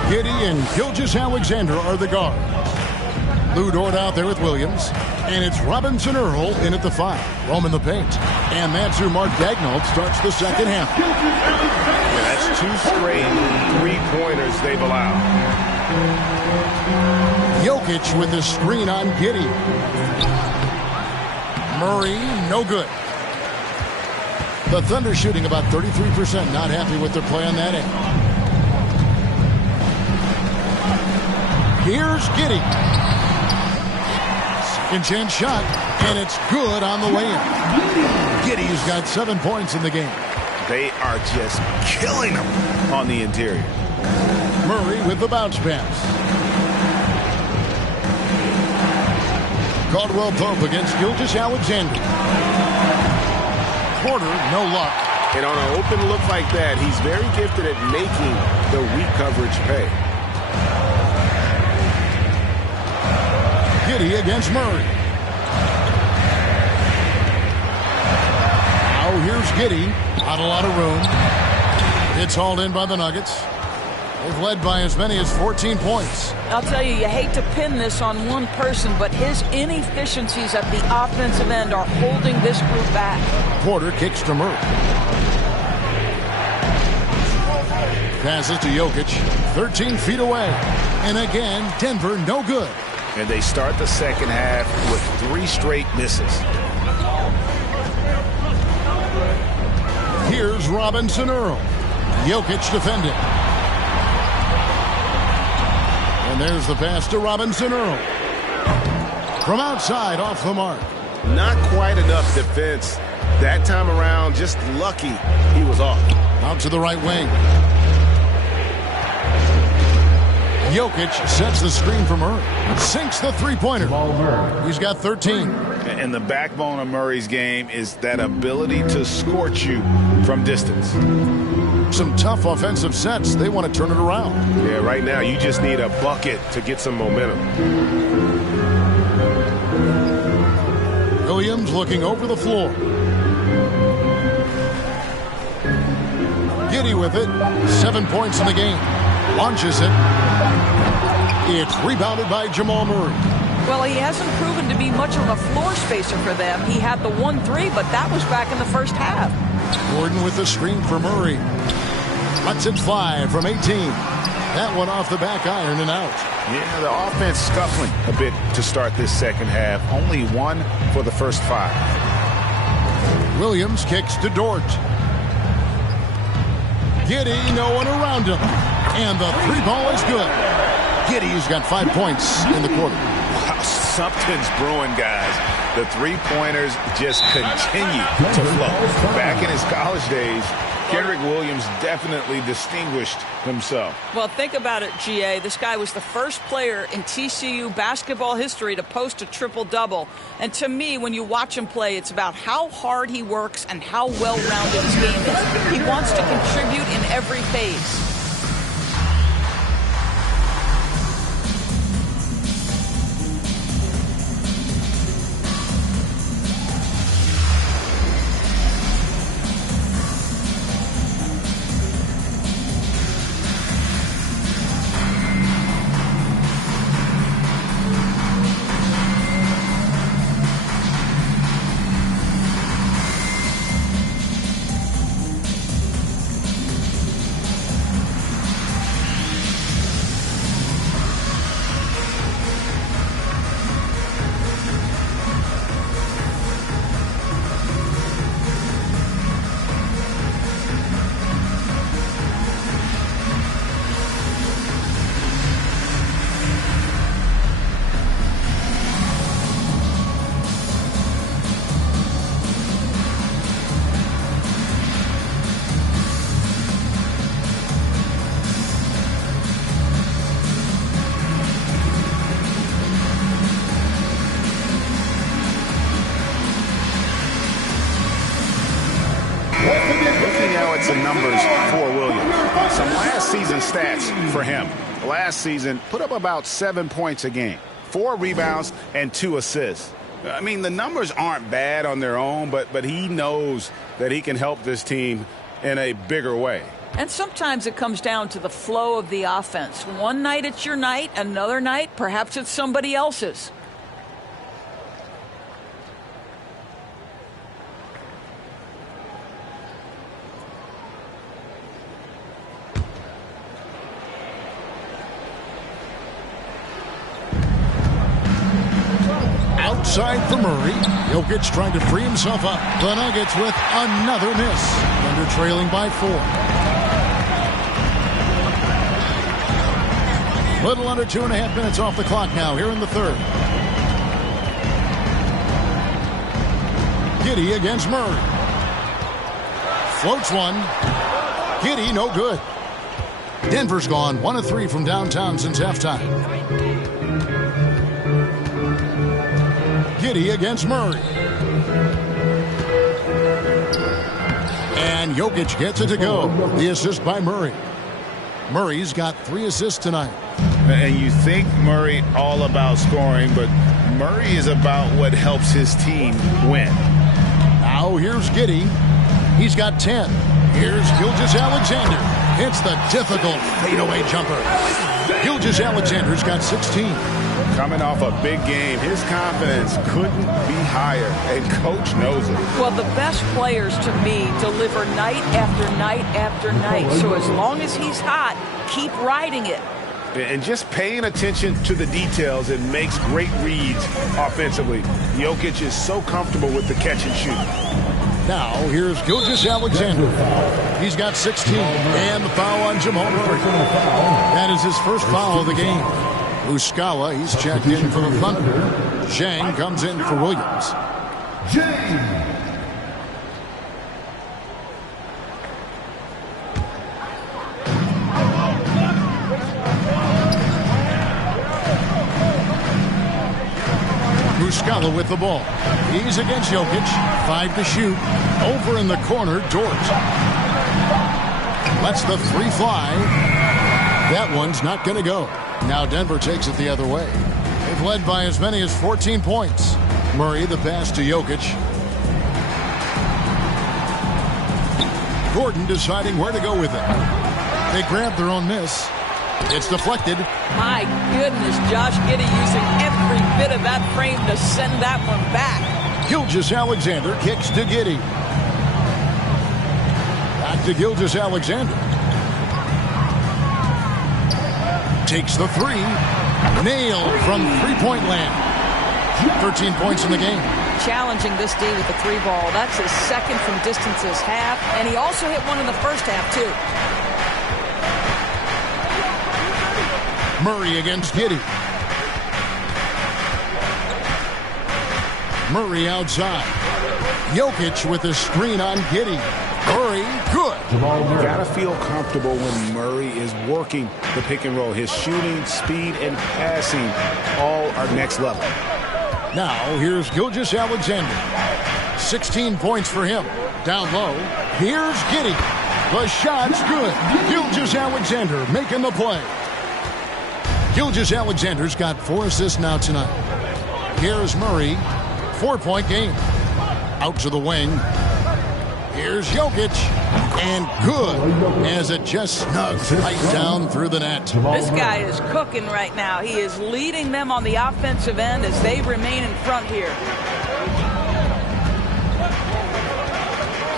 Giddey and Gilgeous-Alexander are the guard. Lou Dort out there with Williams. And it's Robinson Earl in at the 5. Roman the paint. And that's who Mark Daigneault starts the second half. Yeah, that's 2 straight 3-pointers they've allowed. Jokic with the screen on Giddey. Murray, no good. The Thunder shooting about 33%. Not happy with their play on that end. Here's Giddey. Second chance shot, and it's good on the way in. Giddey's got 7 points in the game. They are just killing them on the interior. Murray with the bounce pass. Caldwell Pope against Gilgeous-Alexander. Porter, no luck. And on an open look like that, he's very gifted at making the weak coverage pay. Giddey against Murray. Now here's Giddey. Not a lot of room. It's hauled in by the Nuggets. They've led by as many as 14 points. I'll tell you, you hate to pin this on one person, but his inefficiencies at the offensive end are holding this group back. Porter kicks to Murray. Passes to Jokic. 13 feet away. And again, Denver no good. And they start the second half with 3 straight misses. Here's Robinson Earl. Jokic defending. And there's the pass to Robinson Earl. From outside, off the mark. Not quite enough defense. That time around, just lucky he was off. Out to the right wing. Jokic sets the screen for Murray. Sinks the 3-pointer. He's got 13. And the backbone of Murray's game is that ability to scorch you from distance. Some tough offensive sets. They want to turn it around. Yeah, right now you just need a bucket to get some momentum. Williams looking over the floor. Giddey with it. 7 points in the game. Launches it. It's rebounded by Jamal Murray. Well, he hasn't proven to be much of a floor spacer for them. He had the 1-3, but that was back in the first half. Gordon with the screen for Murray. Lets it fly from 18. That one off the back iron and out. Yeah, the offense scuffling a bit to start this second half. Only 1 for the first 5. Williams kicks to Dort. Giddey, no one around him. And the 3-ball is good. Giddey's got 5 points in the quarter. Wow, something's brewing, guys. The 3-pointers just continue to flow. Back in his college days, Kenrich Williams definitely distinguished himself. Well, think about it, GA. This guy was the first player in TCU basketball history to post a triple-double. And to me, when you watch him play, it's about how hard he works and how well-rounded his game is. He wants to contribute in every phase. numbers for Williams. Some last season stats for him. Last season, put up about 7 points a game, 4 rebounds, and 2 assists. I mean, the numbers aren't bad on their own, but he knows that he can help this team in a bigger way. And sometimes it comes down to the flow of the offense. One night it's your night, another night perhaps it's somebody else's. Outside for Murray. Jokic trying to free himself up. The Nuggets with another miss. Thunder trailing by 4. Little under 2.5 minutes off the clock now here in the third. Giddey against Murray. Floats one. Giddey no good. Denver's gone 1 of 3 from downtown since halftime. Giddey against Murray. And Jokic gets it to go. The assist by Murray. Murray's got 3 assists tonight. And you think Murray all about scoring, but Murray is about what helps his team win. Now here's Giddey. He's got 10. Here's Gilgeous-Alexander. Hits the difficult fadeaway jumper. Gilgeous-Alexander's got 16. Coming off a big game, his confidence couldn't be higher, and coach knows it. Well, the best players to me deliver night after night after night. So as long as he's hot, keep riding it. And just paying attention to the details, it makes great reads offensively. Jokic is so comfortable with the catch and shoot. Now here's Gilgeous-Alexander. He's got 16. And the foul on Jamal Murray. That is his first foul of the game. Muscala, he's checked in for the Thunder. Zhang comes in for Williams. Zhang. Muscala with the ball. He's against Jokic. 5 to shoot. Over in the corner, Dort. Lets the 3 fly. That one's not going to go. Now Denver takes it the other way. They've led by as many as 14 points. Murray, the pass to Jokic. Gordon deciding where to go with it. They grab their own miss. It's deflected. My goodness, Josh Giddey using every bit of that frame to send that one back. Gilgeous-Alexander kicks to Giddey. Back to Gilgeous-Alexander. Takes the 3. Nailed from three-point land. 13 points in the game. Challenging this D with the 3 ball. That's his second from distance this half. And he also hit one in the first half, too. Murray against Giddey. Murray outside. Jokic with a screen on Giddey. Murray, good. You gotta feel comfortable when Murray is working the pick and roll. His shooting, speed, and passing all are next level. Now here's Gilgeous-Alexander. 16 points for him. Down low. Here's Giddey. The shot's good. Gilgeous-Alexander making the play. Gilgeous-Alexander's got 4 assists now tonight. Here's Murray. 4-point game. Out to the wing. Here's Jokic. And good as it just snugs right down through the net. This guy is cooking right now. He is leading them on the offensive end as they remain in front here.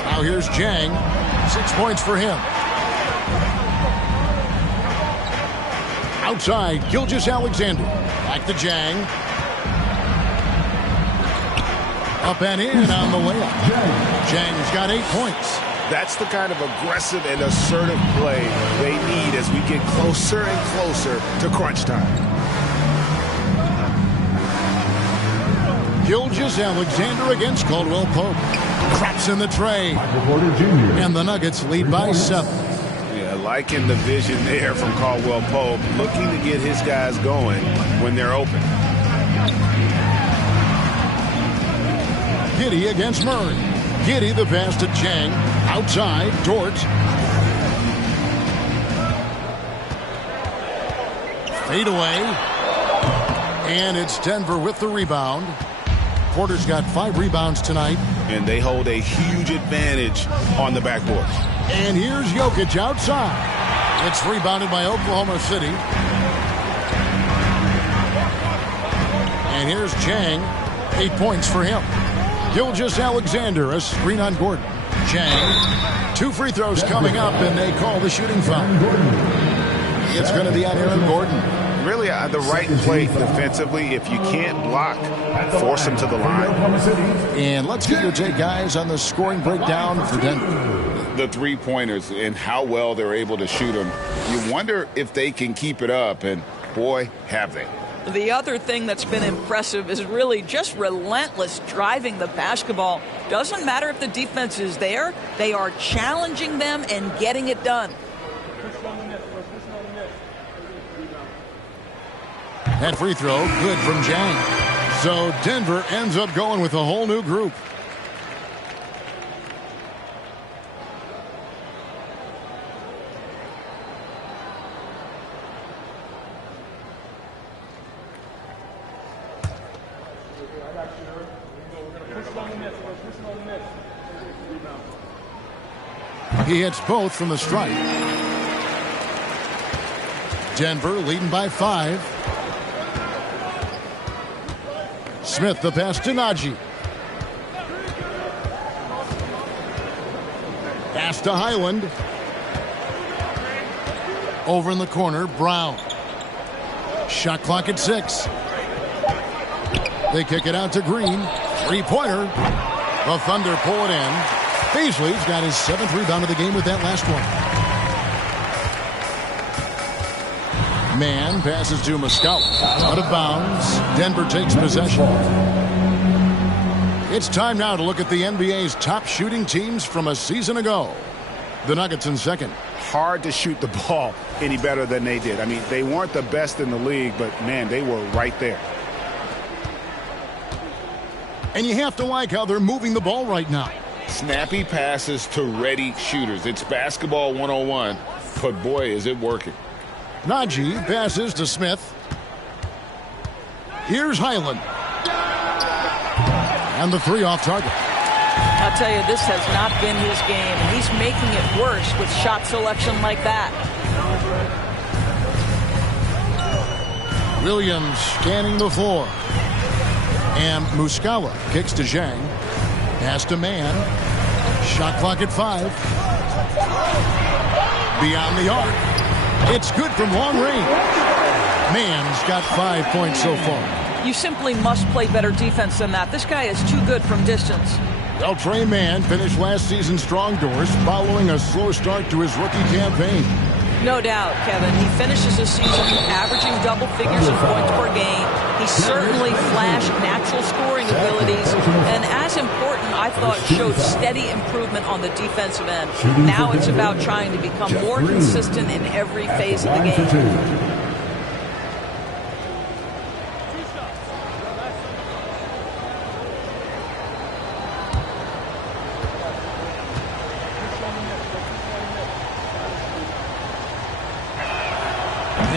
Now here's Zhang. 6 points for him. Outside, Gilgeous-Alexander. Back to Zhang. Up and in on the layup. Zhang's got 8 points. That's the kind of aggressive and assertive play they need as we get closer and closer to crunch time. Gilgeous-Alexander against Caldwell Pope. Craps in the tray. And the Nuggets lead by 7. Yeah, liking the vision there from Caldwell Pope, looking to get his guys going when they're open. Giddey against Murray. Giddey the pass to Zhang. Outside, Dort. Fade away. And it's Denver with the rebound. Porter's got 5 rebounds tonight. And they hold a huge advantage on the backboard. And here's Jokic outside. It's rebounded by Oklahoma City. And here's Chang. 8 points for him. Gilgeous-Alexander, a screen on Gordon. Chang. 2 free throws coming up, and they call the shooting foul. It's going to be on Aaron Gordon. Really the right play defensively. If you can't block, force him to the line. And let's get your take, guys, on the scoring breakdown for Denver. The three-pointers and how well they're able to shoot them. You wonder if they can keep it up, and boy, have they. The other thing that's been impressive is really just relentless driving the basketball. Doesn't matter if the defense is there, they are challenging them and getting it done. That free throw, good from Jang. So Denver ends up going with a whole new group. He hits both from the stripe. Denver leading by 5. Smith the pass to Najee. Pass to Highland. Over in the corner, Brown. Shot clock at 6. They kick it out to Green. 3-pointer. The Thunder pull it in. Beasley's got his 7th rebound of the game with that last one. Man passes to Muscala. Out of bounds. Denver takes possession. It's time now to look at the NBA's top shooting teams from a season ago. The Nuggets in second. Hard to shoot the ball any better than they did. I mean, they weren't the best in the league, but, man, they were right there. And you have to like how they're moving the ball right now. Snappy passes to ready shooters. It's basketball 101, but boy, is it working. Najee passes to Smith. Here's Highland. And the 3 off target. I'll tell you, this has not been his game, and he's making it worse with shot selection like that. Williams scanning the floor. And Muscala kicks to Zhang. Pass to Man. Shot clock at 5. Beyond the arc. It's good from long range. Man's got 5 points so far. You simply must play better defense than that. This guy is too good from distance. Well, Trey Mann finished last season's strong doors following a slow start to his rookie campaign. No doubt, Kevin. He finishes the season averaging double figures of points per game. He certainly flashed natural scoring abilities, and as important, I thought, showed steady improvement on the defensive end. Now it's about trying to become more consistent in every phase of the game.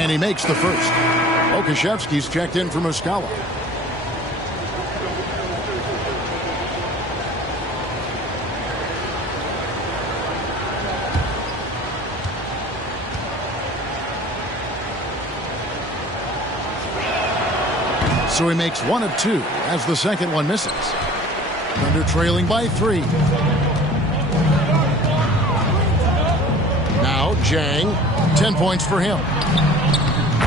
And he makes the first. Okashevsky's checked in for Muscala. So he makes 1 of 2 as the second one misses. Thunder trailing by 3. Now Jang, 10 points for him.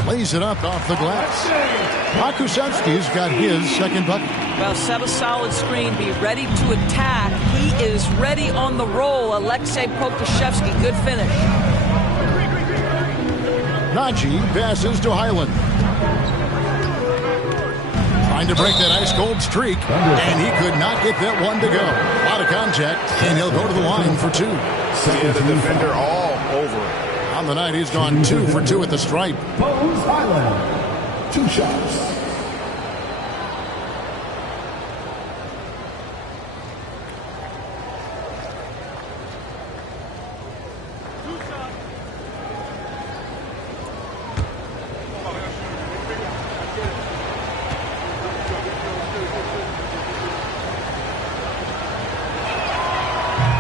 Lays it up off the glass. Pokusevski's got his second bucket. Well, set a solid screen. Be ready to attack. He is ready on the roll. Alexei Pokusevski, good finish. Najee passes to Highland. Trying to break that ice-cold streak, and he could not get that one to go. A lot of contact, and he'll go to the line for 2. Yeah, the defender all over it. On the night, he's gone 2 for 2 at the stripe. Bones Highland, 2 shots.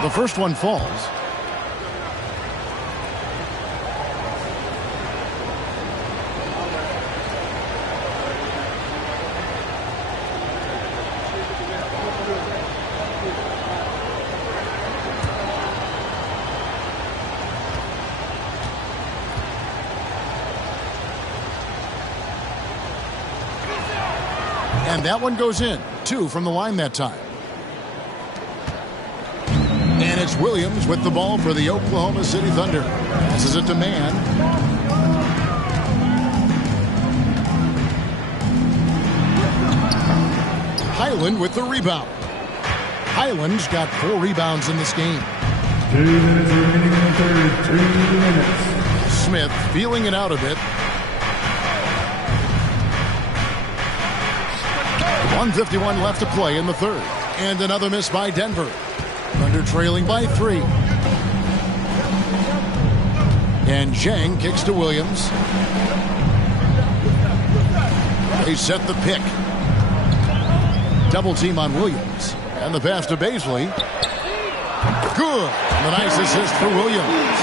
The first one falls. And that one goes in. 2 from the line that time. And it's Williams with the ball for the Oklahoma City Thunder. Passes it to Mann. Highland with the rebound. Highland's got 4 rebounds in this game. 2 minutes remaining in the third. 2 minutes. Smith feeling it out a bit. 1:51 left to play in the third. And another miss by Denver. Thunder trailing by 3. And Zhang kicks to Williams. They set the pick. Double team on Williams. And the pass to Bazley. Good. And a nice assist for Williams.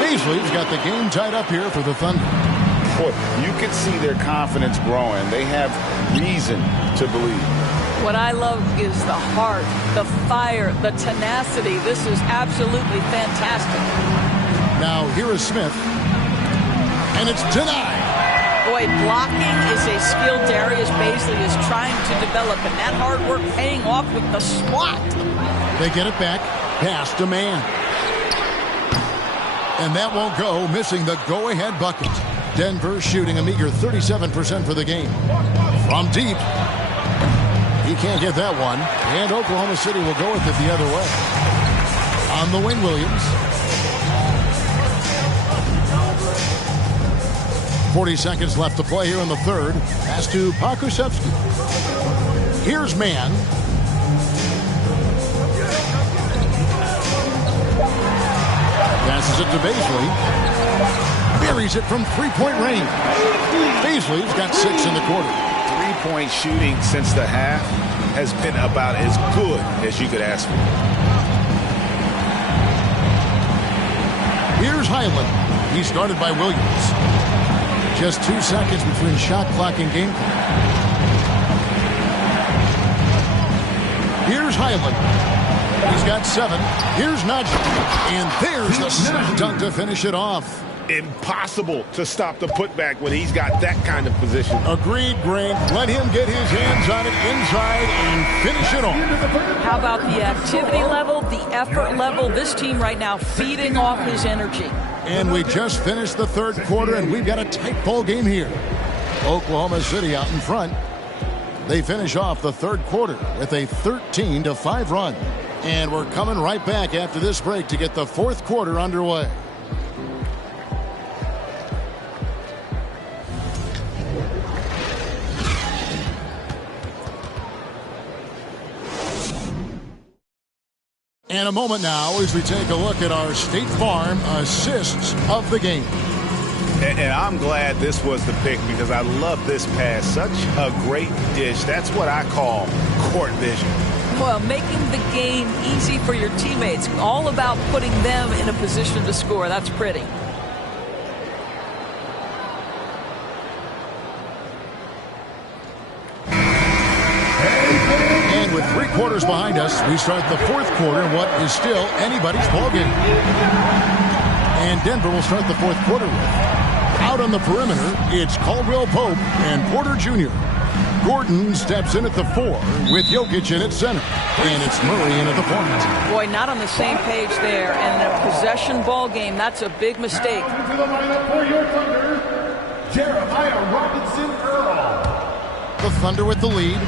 Bazley's got the game tied up here for the Thunder. Boy, you can see their confidence growing. They have reason to believe. What I love is the heart, the fire, the tenacity. This is absolutely fantastic. Now here is Smith. And it's denied. Boy, blocking is a skill Darius Bazley is trying to develop, and that hard work paying off with the swat. They get it back. Pass to Mann. And that won't go, missing the go-ahead bucket. Denver shooting a meager 37% for the game. From deep. He can't get that one. And Oklahoma City will go with it the other way. On the wing, Williams. 40 seconds left to play here in the third. Pass to Pokusevski. Here's Mann. Passes it to Bazley. Buries it from three-point range. Bazley's got 6 in the quarter. Three-point shooting since the half has been about as good as you could ask for. Here's Highland. He's guarded by Williams. Just 2 seconds between shot clock and game clock. Here's Highland. He's got 7. Here's Najee. And there's the slam dunk to finish it off. Impossible to stop the putback when he's got that kind of position. Agreed, Greg. Let him get his hands on it inside and finish it off. How about the activity level, the effort level? This team right now feeding off his energy. And we just finished the third quarter, and we've got a tight ball game here. Oklahoma City out in front. They finish off the third quarter with a 13-5 run. And we're coming right back after this break to get the fourth quarter underway. And a moment now as we take a look at our State Farm assists of the game. And I'm glad this was the pick because I love this pass. Such a great dish. That's what I call court vision. Well, making the game easy for your teammates. All about putting them in a position to score. That's pretty. And with 3 quarters behind us, we start the fourth quarter in what is still anybody's ballgame. And Denver will start the fourth quarter with. Out on the perimeter, it's Caldwell Pope and Porter Jr. Gordon steps in at the 4 with Jokic in at center. And it's Murray in at the point. Boy, not on the same page there. And in a possession ball game, that's a big mistake. To the lineup for your Thunder, Jeremiah Robinson Earl. The Thunder with the lead.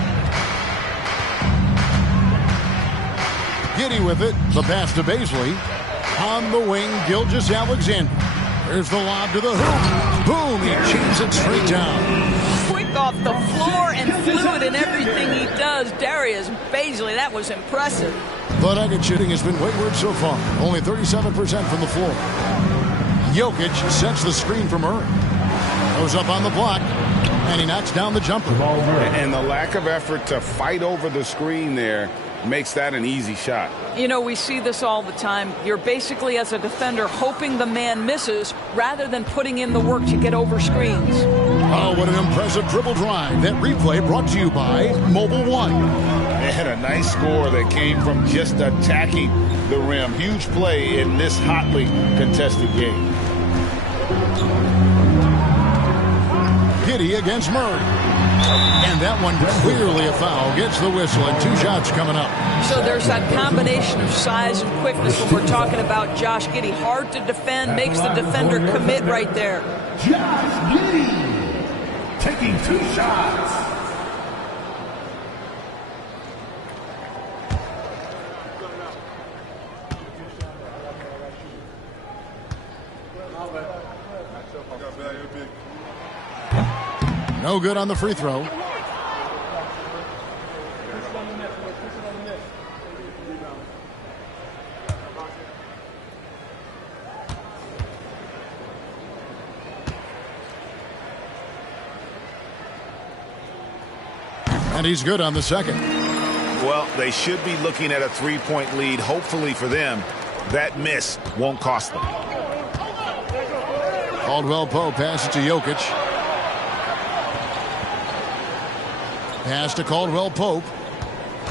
Giddy with it. The pass to Bazley. On the wing, Gilgeous-Alexander. There's the lob to the hoop. Boom, he chains it straight down. Quick off the floor and fluid in everything he does. Darius Bazley, that was impressive. But Nuggets shooting has been wayward so far. Only 37% from the floor. Jokic sets the screen for Murray. Goes up on the block. And he knocks down the jumper. And the lack of effort to fight over the screen there makes that an easy shot. You know, we see this all the time. You're basically, as a defender, hoping the man misses rather than putting in the work to get over screens. Oh, what an impressive dribble drive. That replay brought to you by Mobile One. They had a nice score that came from just attacking the rim. Huge play in this hotly contested game. Giddey against Murray. And that one clearly a foul. Gets the whistle, and 2 shots coming up. So there's that combination of size and quickness when we're talking about Josh Giddey. Hard to defend, makes the defender commit right there. Josh Giddey taking 2 shots. No good on the free throw. And he's good on the second. Well, they should be looking at a 3-point lead. Hopefully for them, that miss won't cost them. Caldwell Pope passes to Jokic. Pass to Caldwell Pope.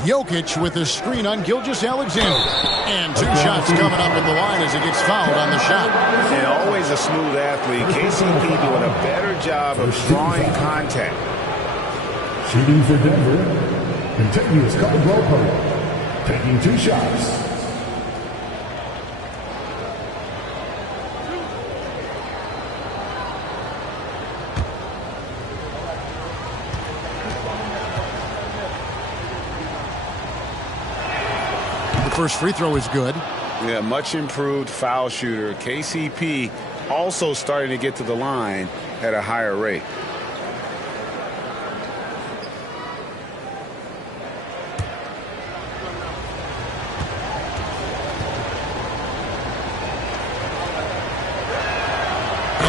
Jokic with a screen on Gilgeous-Alexander. And 2 shots coming up at the line as he gets fouled on the shot. And always a smooth athlete. KCP doing a better job of drawing contact. Shooting for Denver continues Caldwell Pope, taking 2 shots. First free throw is good. Yeah, much improved foul shooter. KCP also starting to get to the line at a higher rate.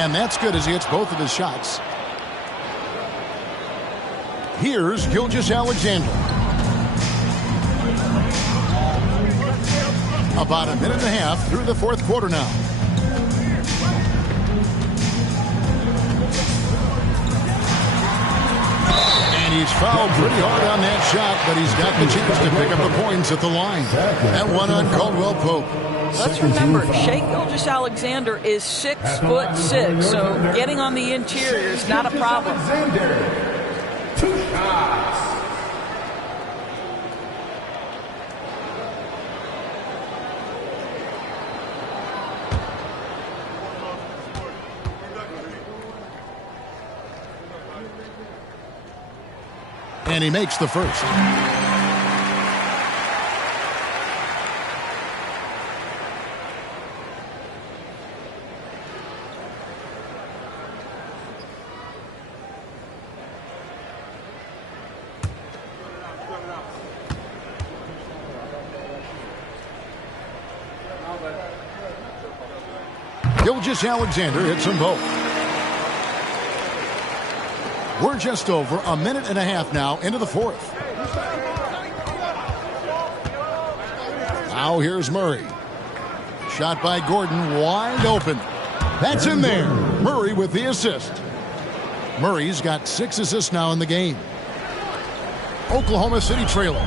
And that's good as he hits both of his shots. Here's Gilgeous-Alexander. About a minute and a half through the 4th quarter now. And he's fouled pretty hard on that shot, but he's got the chance to pick up the points at the line. That one on Caldwell Pope. Let's remember, Shai Gilgeous-Alexander is 6'6", so getting on the interior is not a problem. 2 shots. And he makes the first. Gilgeous-Alexander hits them both. We're just over a minute and a half now into the 4th. Now here's Murray. Shot by Gordon, wide open. That's in there. Murray with the assist. Murray's got 6 assists now in the game. Oklahoma City trailing.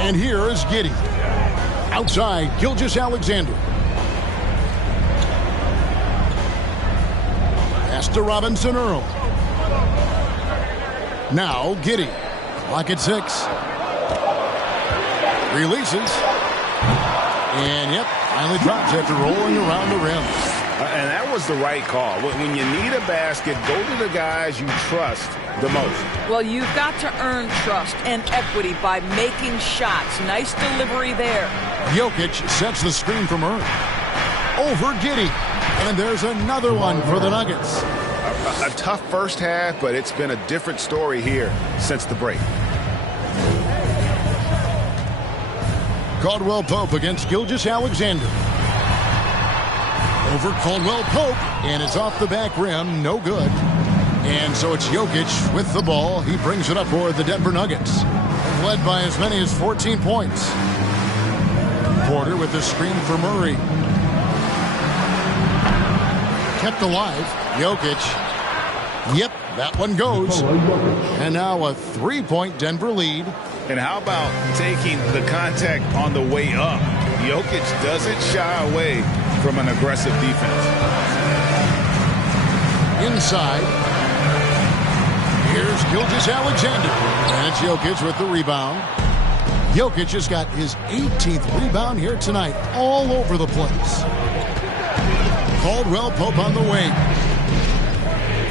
And here is Giddey. Outside, Gilgeous-Alexander. Pass to Robinson Earl. Now Giddey. Clock at 6. Releases. And yep, finally drops after rolling around the rim. And that was the right call. When you need a basket, go to the guys you trust the most. Well, you've got to earn trust and equity by making shots. Nice delivery there. Jokic sets the screen from Earl. Over Giddey. And there's another one for the Nuggets. A tough first half, but it's been a different story here since the break. Caldwell Pope against Gilgeous-Alexander. Over Caldwell Pope, and it's off the back rim, no good. And so it's Jokic with the ball. He brings it up for the Denver Nuggets. Led by as many as 14 points. Porter with the screen for Murray. Kept alive. Jokic. Yep, that one goes. And now a 3-point Denver lead. And how about taking the contact on the way up? Jokic doesn't shy away from an aggressive defense. Inside. Here's Gilgeous-Alexander. And it's Jokic with the rebound. Jokic has got his 18th rebound here tonight, all over the place. Caldwell Pope on the wing.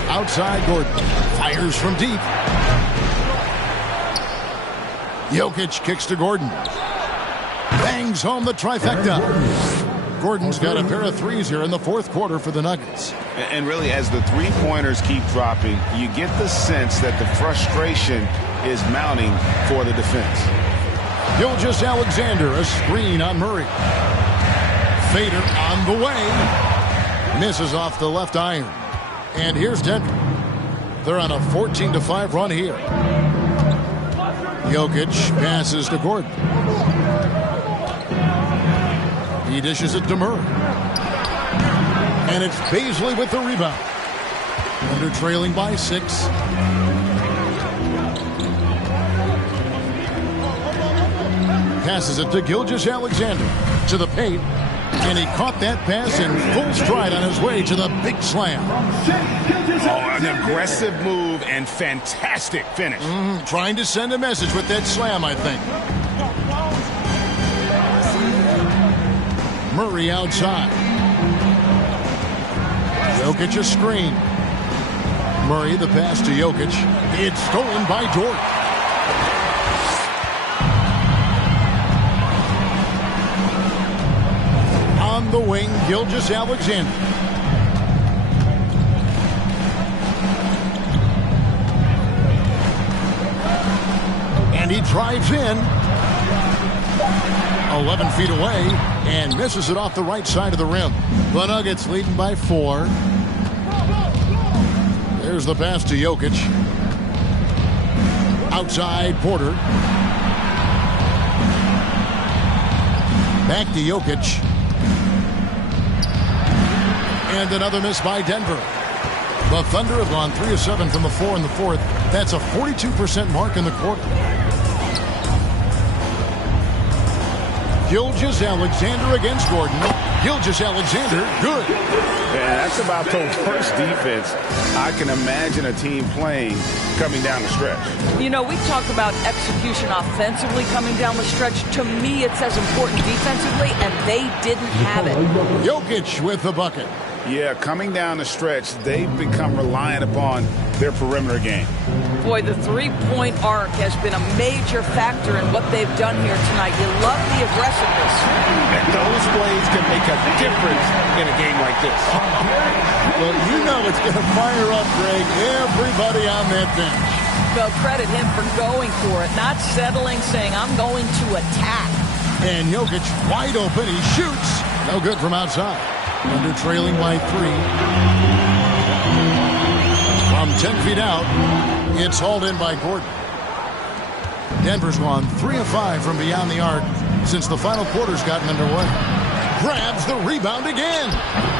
Outside, Gordon fires from deep. Jokic kicks to Gordon. Bangs home the trifecta. Gordon's got a pair of threes here in the fourth quarter for the Nuggets. And really, as the three-pointers keep dropping, you get the sense that the frustration is mounting for the defense. Gilgeous-Alexander, a screen on Murray. Fader on the way. Misses off the left iron. And here's Denver. They're on a 14-5 run here. Jokic passes to Gordon. He dishes it to Murray. And it's Paisley with the rebound. Under trailing by 6. Passes it to Gilgeous-Alexander. To the paint. And he caught that pass in full stride on his way to the big slam. Oh, an aggressive move and fantastic finish. Trying to send a message with that slam, I think. Murray outside. Jokic a screen. Murray the pass to Jokic. It's stolen by Jordan. On the wing, Gilgeous-Alexander. And he drives in. 11 feet away and misses it off the right side of the rim. The Nuggets leading by 4. There's the pass to Jokic. Outside, Porter. Back to Jokic. And another miss by Denver. The Thunder have gone 3 of 7 from the floor in the fourth. That's a 42% mark in the quarter. Gilgeous-Alexander against Gordon. Gilgeous-Alexander, good. And that's about the worst defense I can imagine a team playing coming down the stretch. You know, we talk about execution offensively coming down the stretch. To me, it's as important defensively, and they didn't have it. Jokic with the bucket. Yeah, coming down the stretch, they've become reliant upon their perimeter game. Boy, the three-point arc has been a major factor in what they've done here tonight. You love the aggressiveness. And those plays can make a difference in a game like this. Well, you know it's going to fire up, Greg, everybody on that bench. Well, credit him for going for it, not settling, saying, I'm going to attack. And Jokic wide open. He shoots. No good from outside. Under trailing by 3. From 10 feet out, it's hauled in by Gordon. Denver's gone 3 of 5 from beyond the arc since the final quarter's gotten underway. Grabs the rebound again.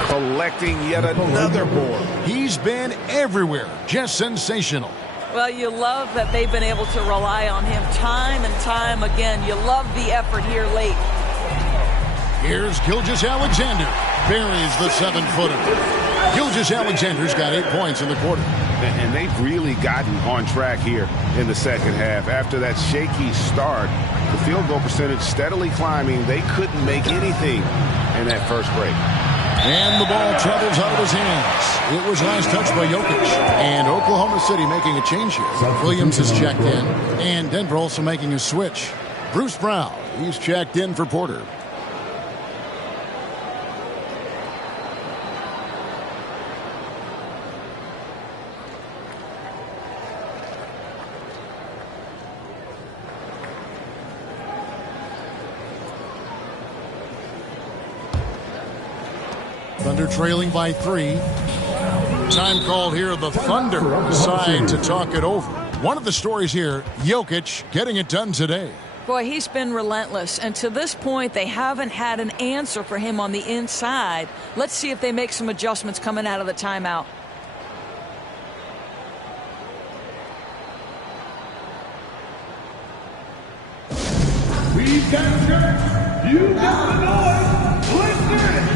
Collecting yet another board. He's been everywhere. Just sensational. Well, you love that they've been able to rely on him time and time again. You love the effort here late. Here's Gilgeous-Alexander. Buries the 7-footer. Gilgeous-Alexander's got 8 points in the quarter. And they've really gotten on track here in the second half. After that shaky start, the field goal percentage steadily climbing. They couldn't make anything in that first break. And the ball travels out of his hands. It was last touched by Jokic. And Oklahoma City making a change here. Williams has checked in. And Denver also making a switch. Bruce Brown, he's checked in for Porter. Thunder trailing by 3. Time called here. The Thunder decide to talk it over. One of the stories here, Jokic getting it done today. Boy, he's been relentless, and to this point, they haven't had an answer for him on the inside. Let's see if they make some adjustments coming out of the timeout. We've got church. You got the noise. Let's hear it.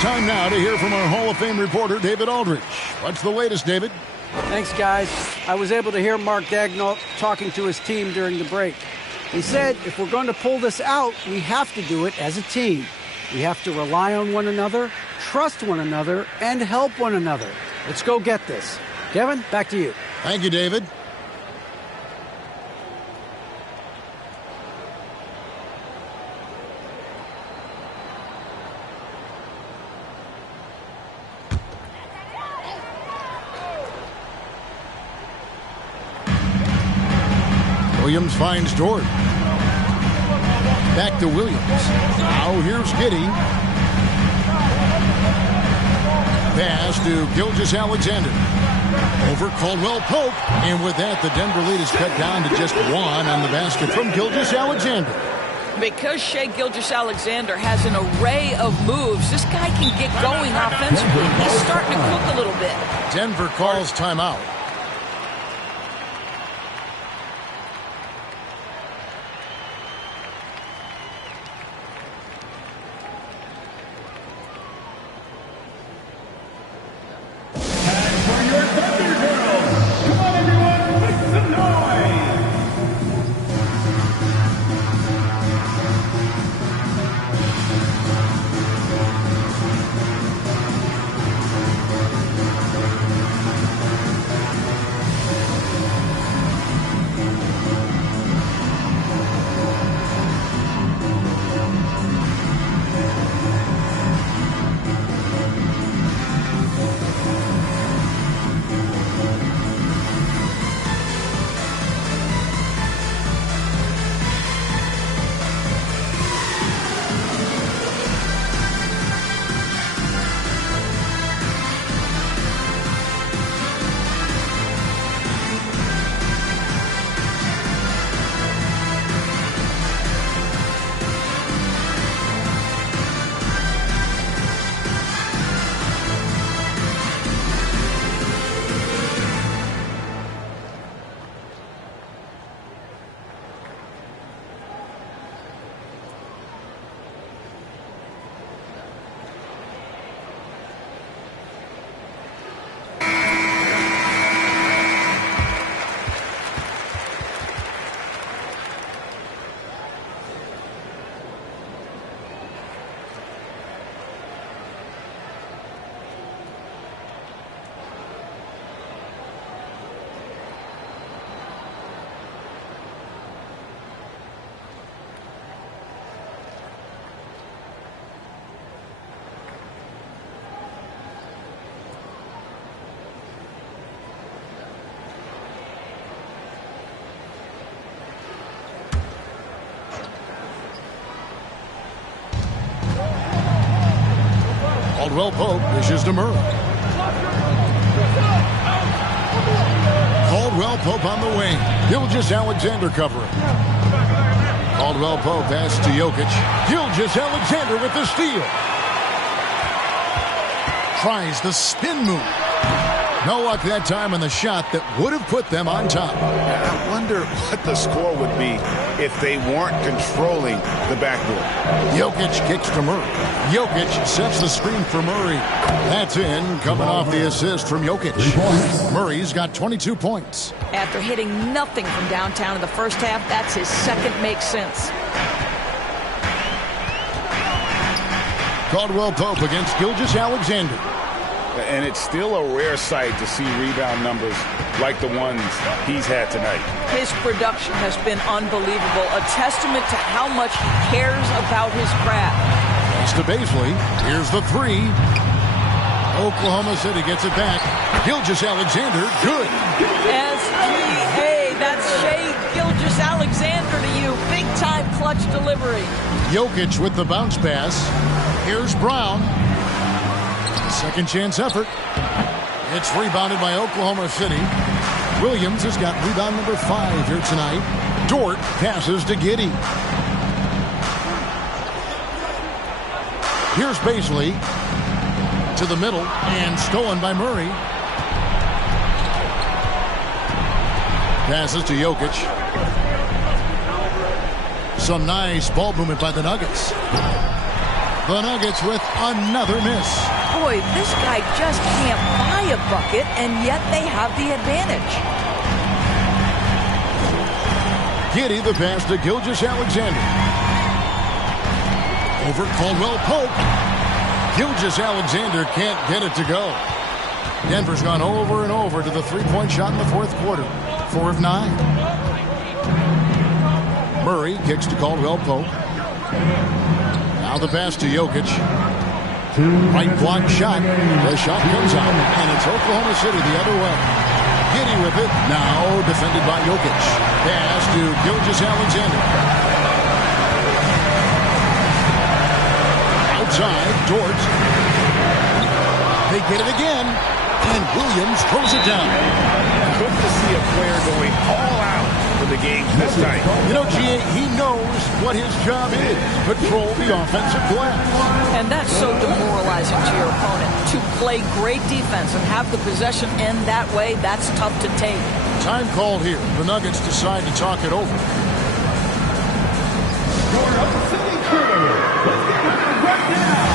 Time now to hear from our Hall of Fame reporter, David Aldridge. What's the latest, David? Thanks, guys. I was able to hear Mark Daigneault talking to his team during the break. He said, if we're going to pull this out, we have to do it as a team. We have to rely on one another, trust one another, and help one another. Let's go get this. Kevin, back to you. Thank you, David. Williams finds Dort. Back to Williams. Now here's Giddey. Pass to Gilgeous-Alexander. Over Caldwell Pope. And with that, the Denver lead is cut down to just one on the basket from Gilgeous-Alexander. Because Shai Gilgeous-Alexander has an array of moves, this guy can get going offensively. He's starting to cook a little bit. Denver calls timeout. Caldwell Pope dishes to Murray. Caldwell Pope on the wing. Gilgeous-Alexander covering. Caldwell Pope pass to Jokic. Gilgeous-Alexander with the steal. Tries the spin move. No luck that time on the shot that would have put them on top. I wonder what the score would be if they weren't controlling the backboard. Jokic kicks to Murray. Jokic sets the screen for Murray. That's in, coming off the assist from Jokic. Murray's got 22 points. After hitting nothing from downtown in the first half, that's his second makes sense. Caldwell Pope against Gilgeous-Alexander. And it's still a rare sight to see rebound numbers like the ones he's had tonight. His production has been unbelievable, a testament to how much he cares about his craft. Pass to Bazley. Here's the three. Oklahoma City gets it back. Gilgeous-Alexander, good. SGA, that's Shai Gilgeous-Alexander to you. Big-time clutch delivery. Jokic with the bounce pass. Here's Brown. Second chance effort. It's rebounded by Oklahoma City. Williams has got rebound number 5 here tonight. Dort passes to Giddey. Here's Bazley to the middle and stolen by Murray. Passes to Jokic. Some nice ball movement by the Nuggets. The Nuggets with another miss. Boy, this guy just can't buy a bucket, and yet they have the advantage. Giddey the pass to Gilgeous-Alexander. Over Caldwell Pope. Gilgeous-Alexander can't get it to go. Denver's gone over and over to the three-point shot in the fourth quarter. 4 of 9. Murray kicks to Caldwell Pope. Now the pass to Jokic. Right block shot. The shot comes out, and it's Oklahoma City the other way. Giddey with it. Now defended by Jokic. Pass to Gilgeous-Alexander. Outside, Dort. They get it again, and Williams throws it down. Good to see a player going all out for the game this night. You know, G.A., he knows what his job is. Control the offensive glass. And that's so demoralizing to your opponent. To play great defense and have the possession end that way, that's tough to take. Time called here. The Nuggets decide to talk it over. Your City crew, let's get it right now.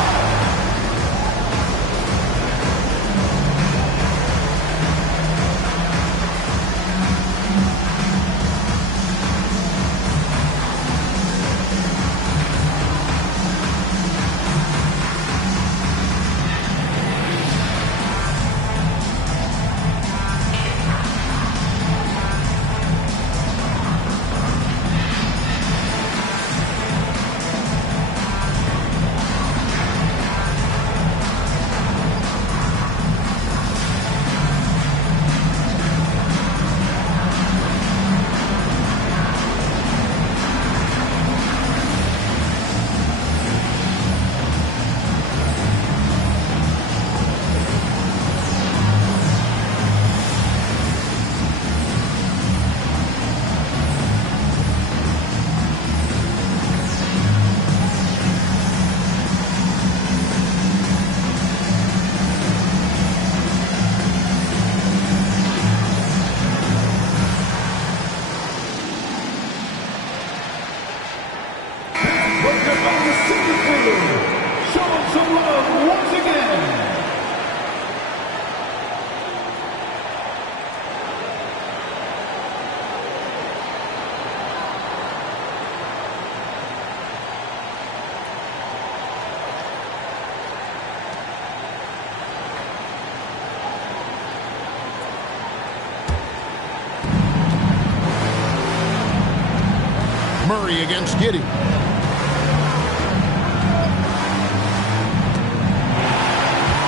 Murray against Giddey.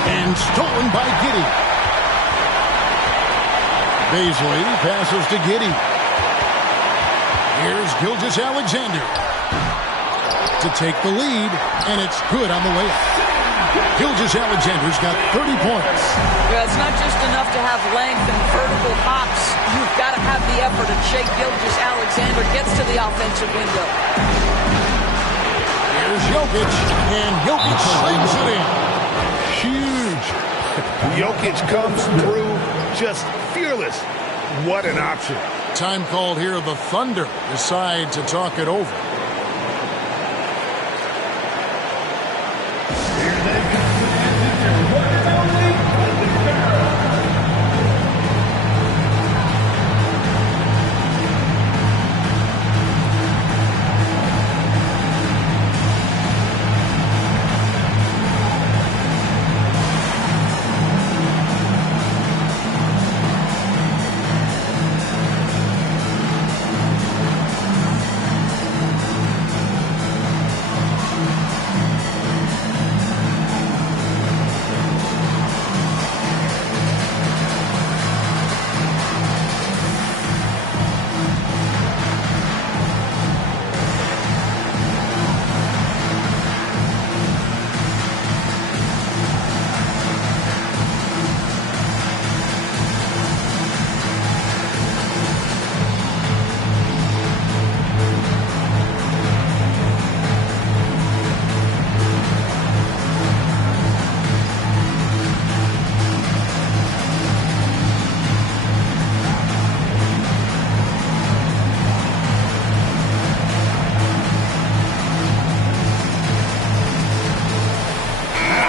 And stolen by Giddey. Bazley passes to Giddey. Here's Gilgeous-Alexander to take the lead, and it's good on the way up. Gilgeous-Alexander's got 30 points. Yeah, it's not just enough to have length and vertical hops. You've got to have the effort, and Shai Gilgeous-Alexander gets to the offensive window. Here's Jokic, and Jokic slings it in. Huge. Jokic comes through just fearless. What an option. Time called here. The Thunder decide to talk it over.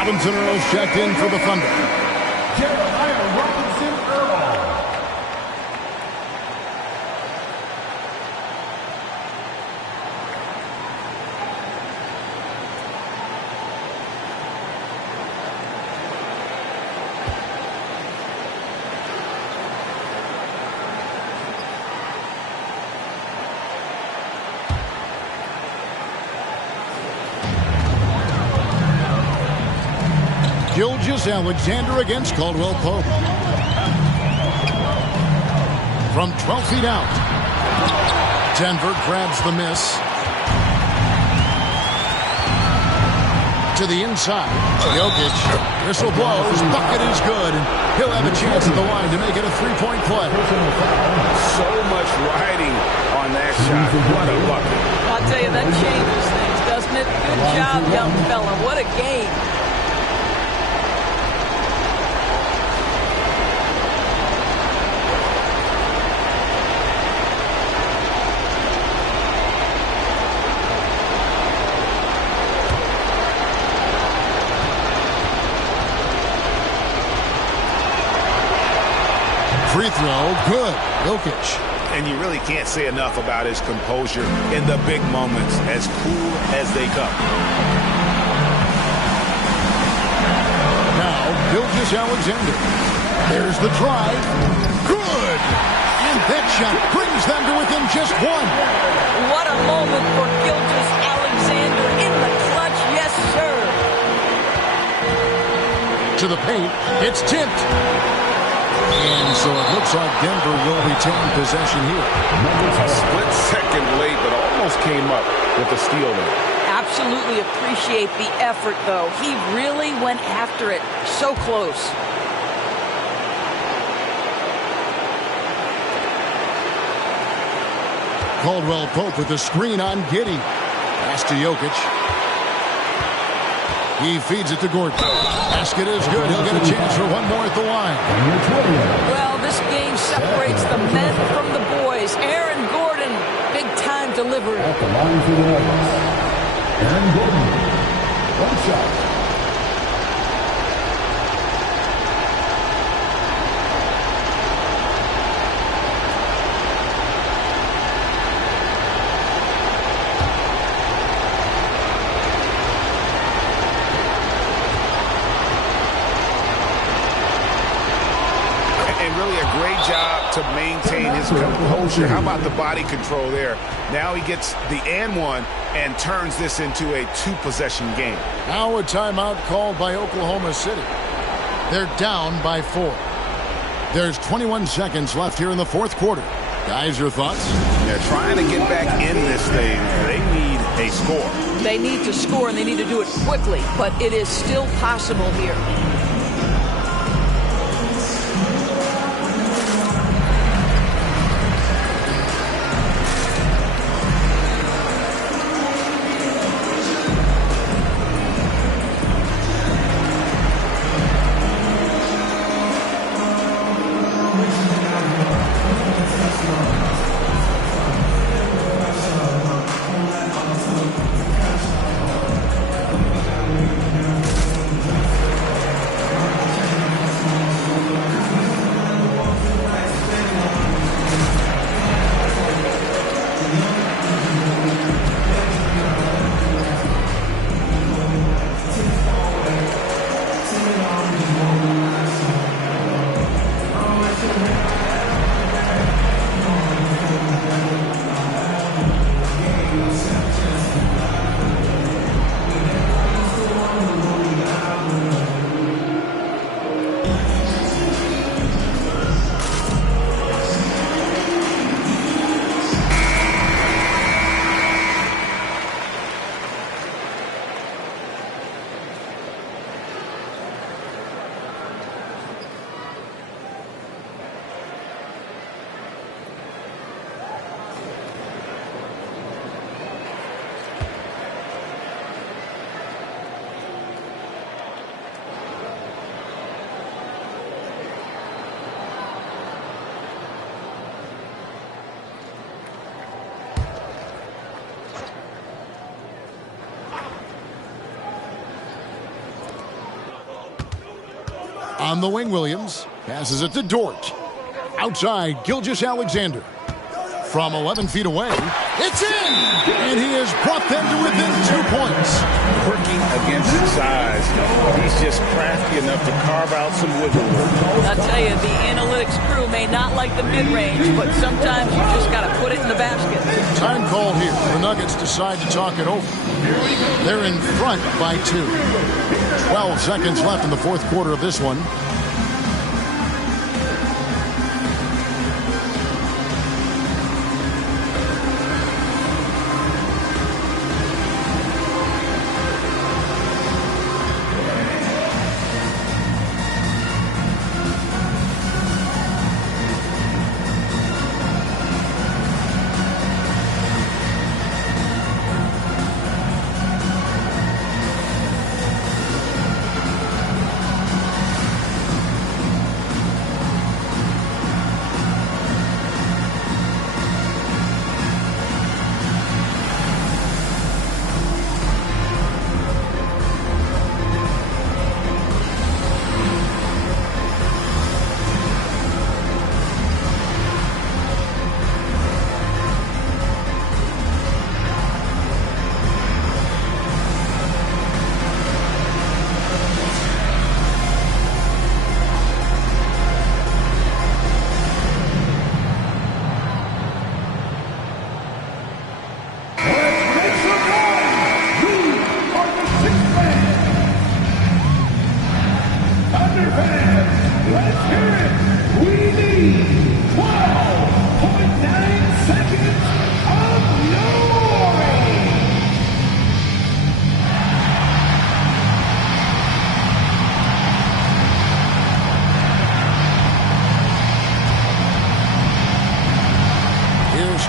Robinson Earl checked in for the Thunder. Jeremiah Robinson Earl. Gilgeous-Alexander against Caldwell Pope. From 12 feet out. Denver grabs the miss. To the inside. Jokic. Whistle blows. Bucket is good. And he'll have a chance at the line to make it a three-point play. So much riding on that shot. What a bucket. I'll tell you, that changes things, doesn't it? Good job, young fella. What a game. Free throw, good. Jokic. And you really can't say enough about his composure in the big moments, as cool as they come. Now, Gilgeous-Alexander. There's the drive. Good! And that shot brings them to within just one. What a moment for Gilgeous-Alexander in the clutch, yes, sir. To the paint, it's tipped. And so it looks like Denver will retain possession here. A split second late, but almost came up with the steal there. Absolutely appreciate the effort, though. He really went after it. So close. Caldwell Pope with the screen on Giddey. Pass to Jokic. He feeds it to Gordon. Basket is good. He'll get a chance for one more at the line. Well, this game separates the men from the boys. Aaron Gordon, big-time delivery. At the line for the Nuggets, Aaron Gordon. One shot. To maintain his composure. How about the body control there? Now he gets the and one and turns this into a two-possession game. Now a timeout called by Oklahoma City. They're down by 4. There's 21 seconds left here in the fourth quarter. Guys, your thoughts? They're trying to get back in this thing. They need a they score. They need to score, and they need to do it quickly, but it is still possible here. On the wing, Williams passes it to Dort. Outside, Gilgeous-Alexander. From 11 feet away, it's in! And he has brought them to within 2 points. Working against his size, he's just crafty enough to carve out some wiggle room. I'll tell you, the analytics crew may not like the mid-range, but sometimes you just got to put it in the basket. Time call here. The Nuggets decide to talk it over. They're in front by 2. 12 seconds left in the fourth quarter of this one.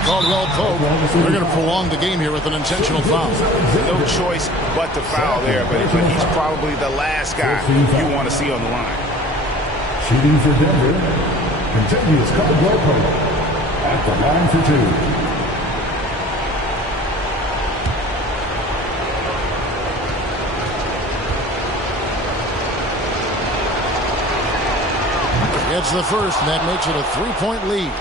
Caldwell Pope. They're going to prolong the game here with an intentional foul. No choice but to foul there, but he's probably the last guy you want to see on the line. Shooting for Denver continues Caldwell Pope at the line for 2. It's the first, and that makes it a 3-point lead.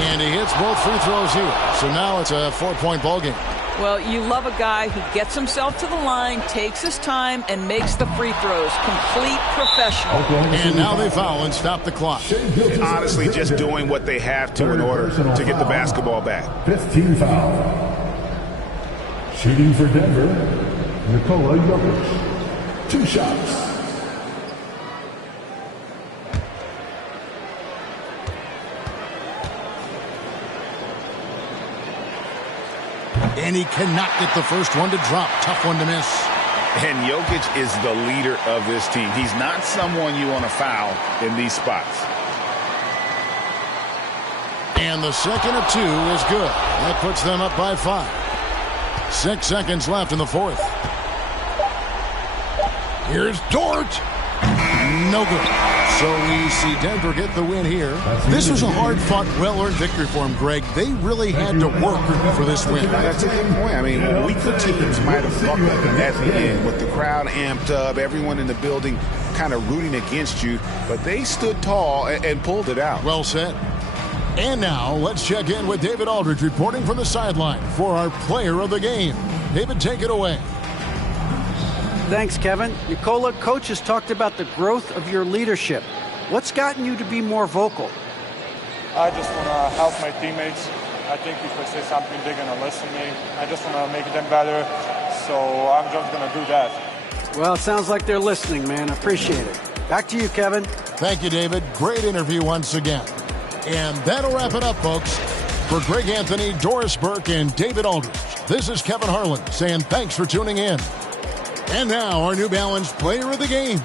And he hits both free throws here. So now it's a 4-point ball game. Well, you love a guy who gets himself to the line, takes his time, and makes the free throws. Complete professional. And now they foul and stop the clock. Honestly, just doing what they have to in order to get the basketball back. 15 foul. Shooting for Denver, Nikola Jokic. 2 shots. And he cannot get the first one to drop. Tough one to miss. And Jokic is the leader of this team. He's not someone you want to foul in these spots. And the second of 2 is good. That puts them up by 5. 6 seconds left in the fourth. Here's Dort. No good. So we see Denver get the win here. This was a hard-fought, well-earned victory for them, Greg. They really had to work for this win. That's a good point. I mean, weaker teams might have buckled at the end with the crowd amped up, everyone in the building kind of rooting against you, but they stood tall and pulled it out. Well said. And now, let's check in with David Aldridge reporting from the sideline for our player of the game. David, take it away. Thanks, Kevin. Nikola, coach has talked about the growth of your leadership. What's gotten you to be more vocal? I just want to help my teammates. I think if I say something, they're going to listen to me. I just want to make them better, so I'm just going to do that. Well, it sounds like they're listening, man. I appreciate it. Back to you, Kevin. Thank you, David. Great interview once again. And that'll wrap it up, folks. For Greg Anthony, Doris Burke, and David Aldridge, this is Kevin Harlan saying thanks for tuning in. And now, our New Balance player of the game,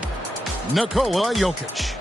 Nikola Jokic.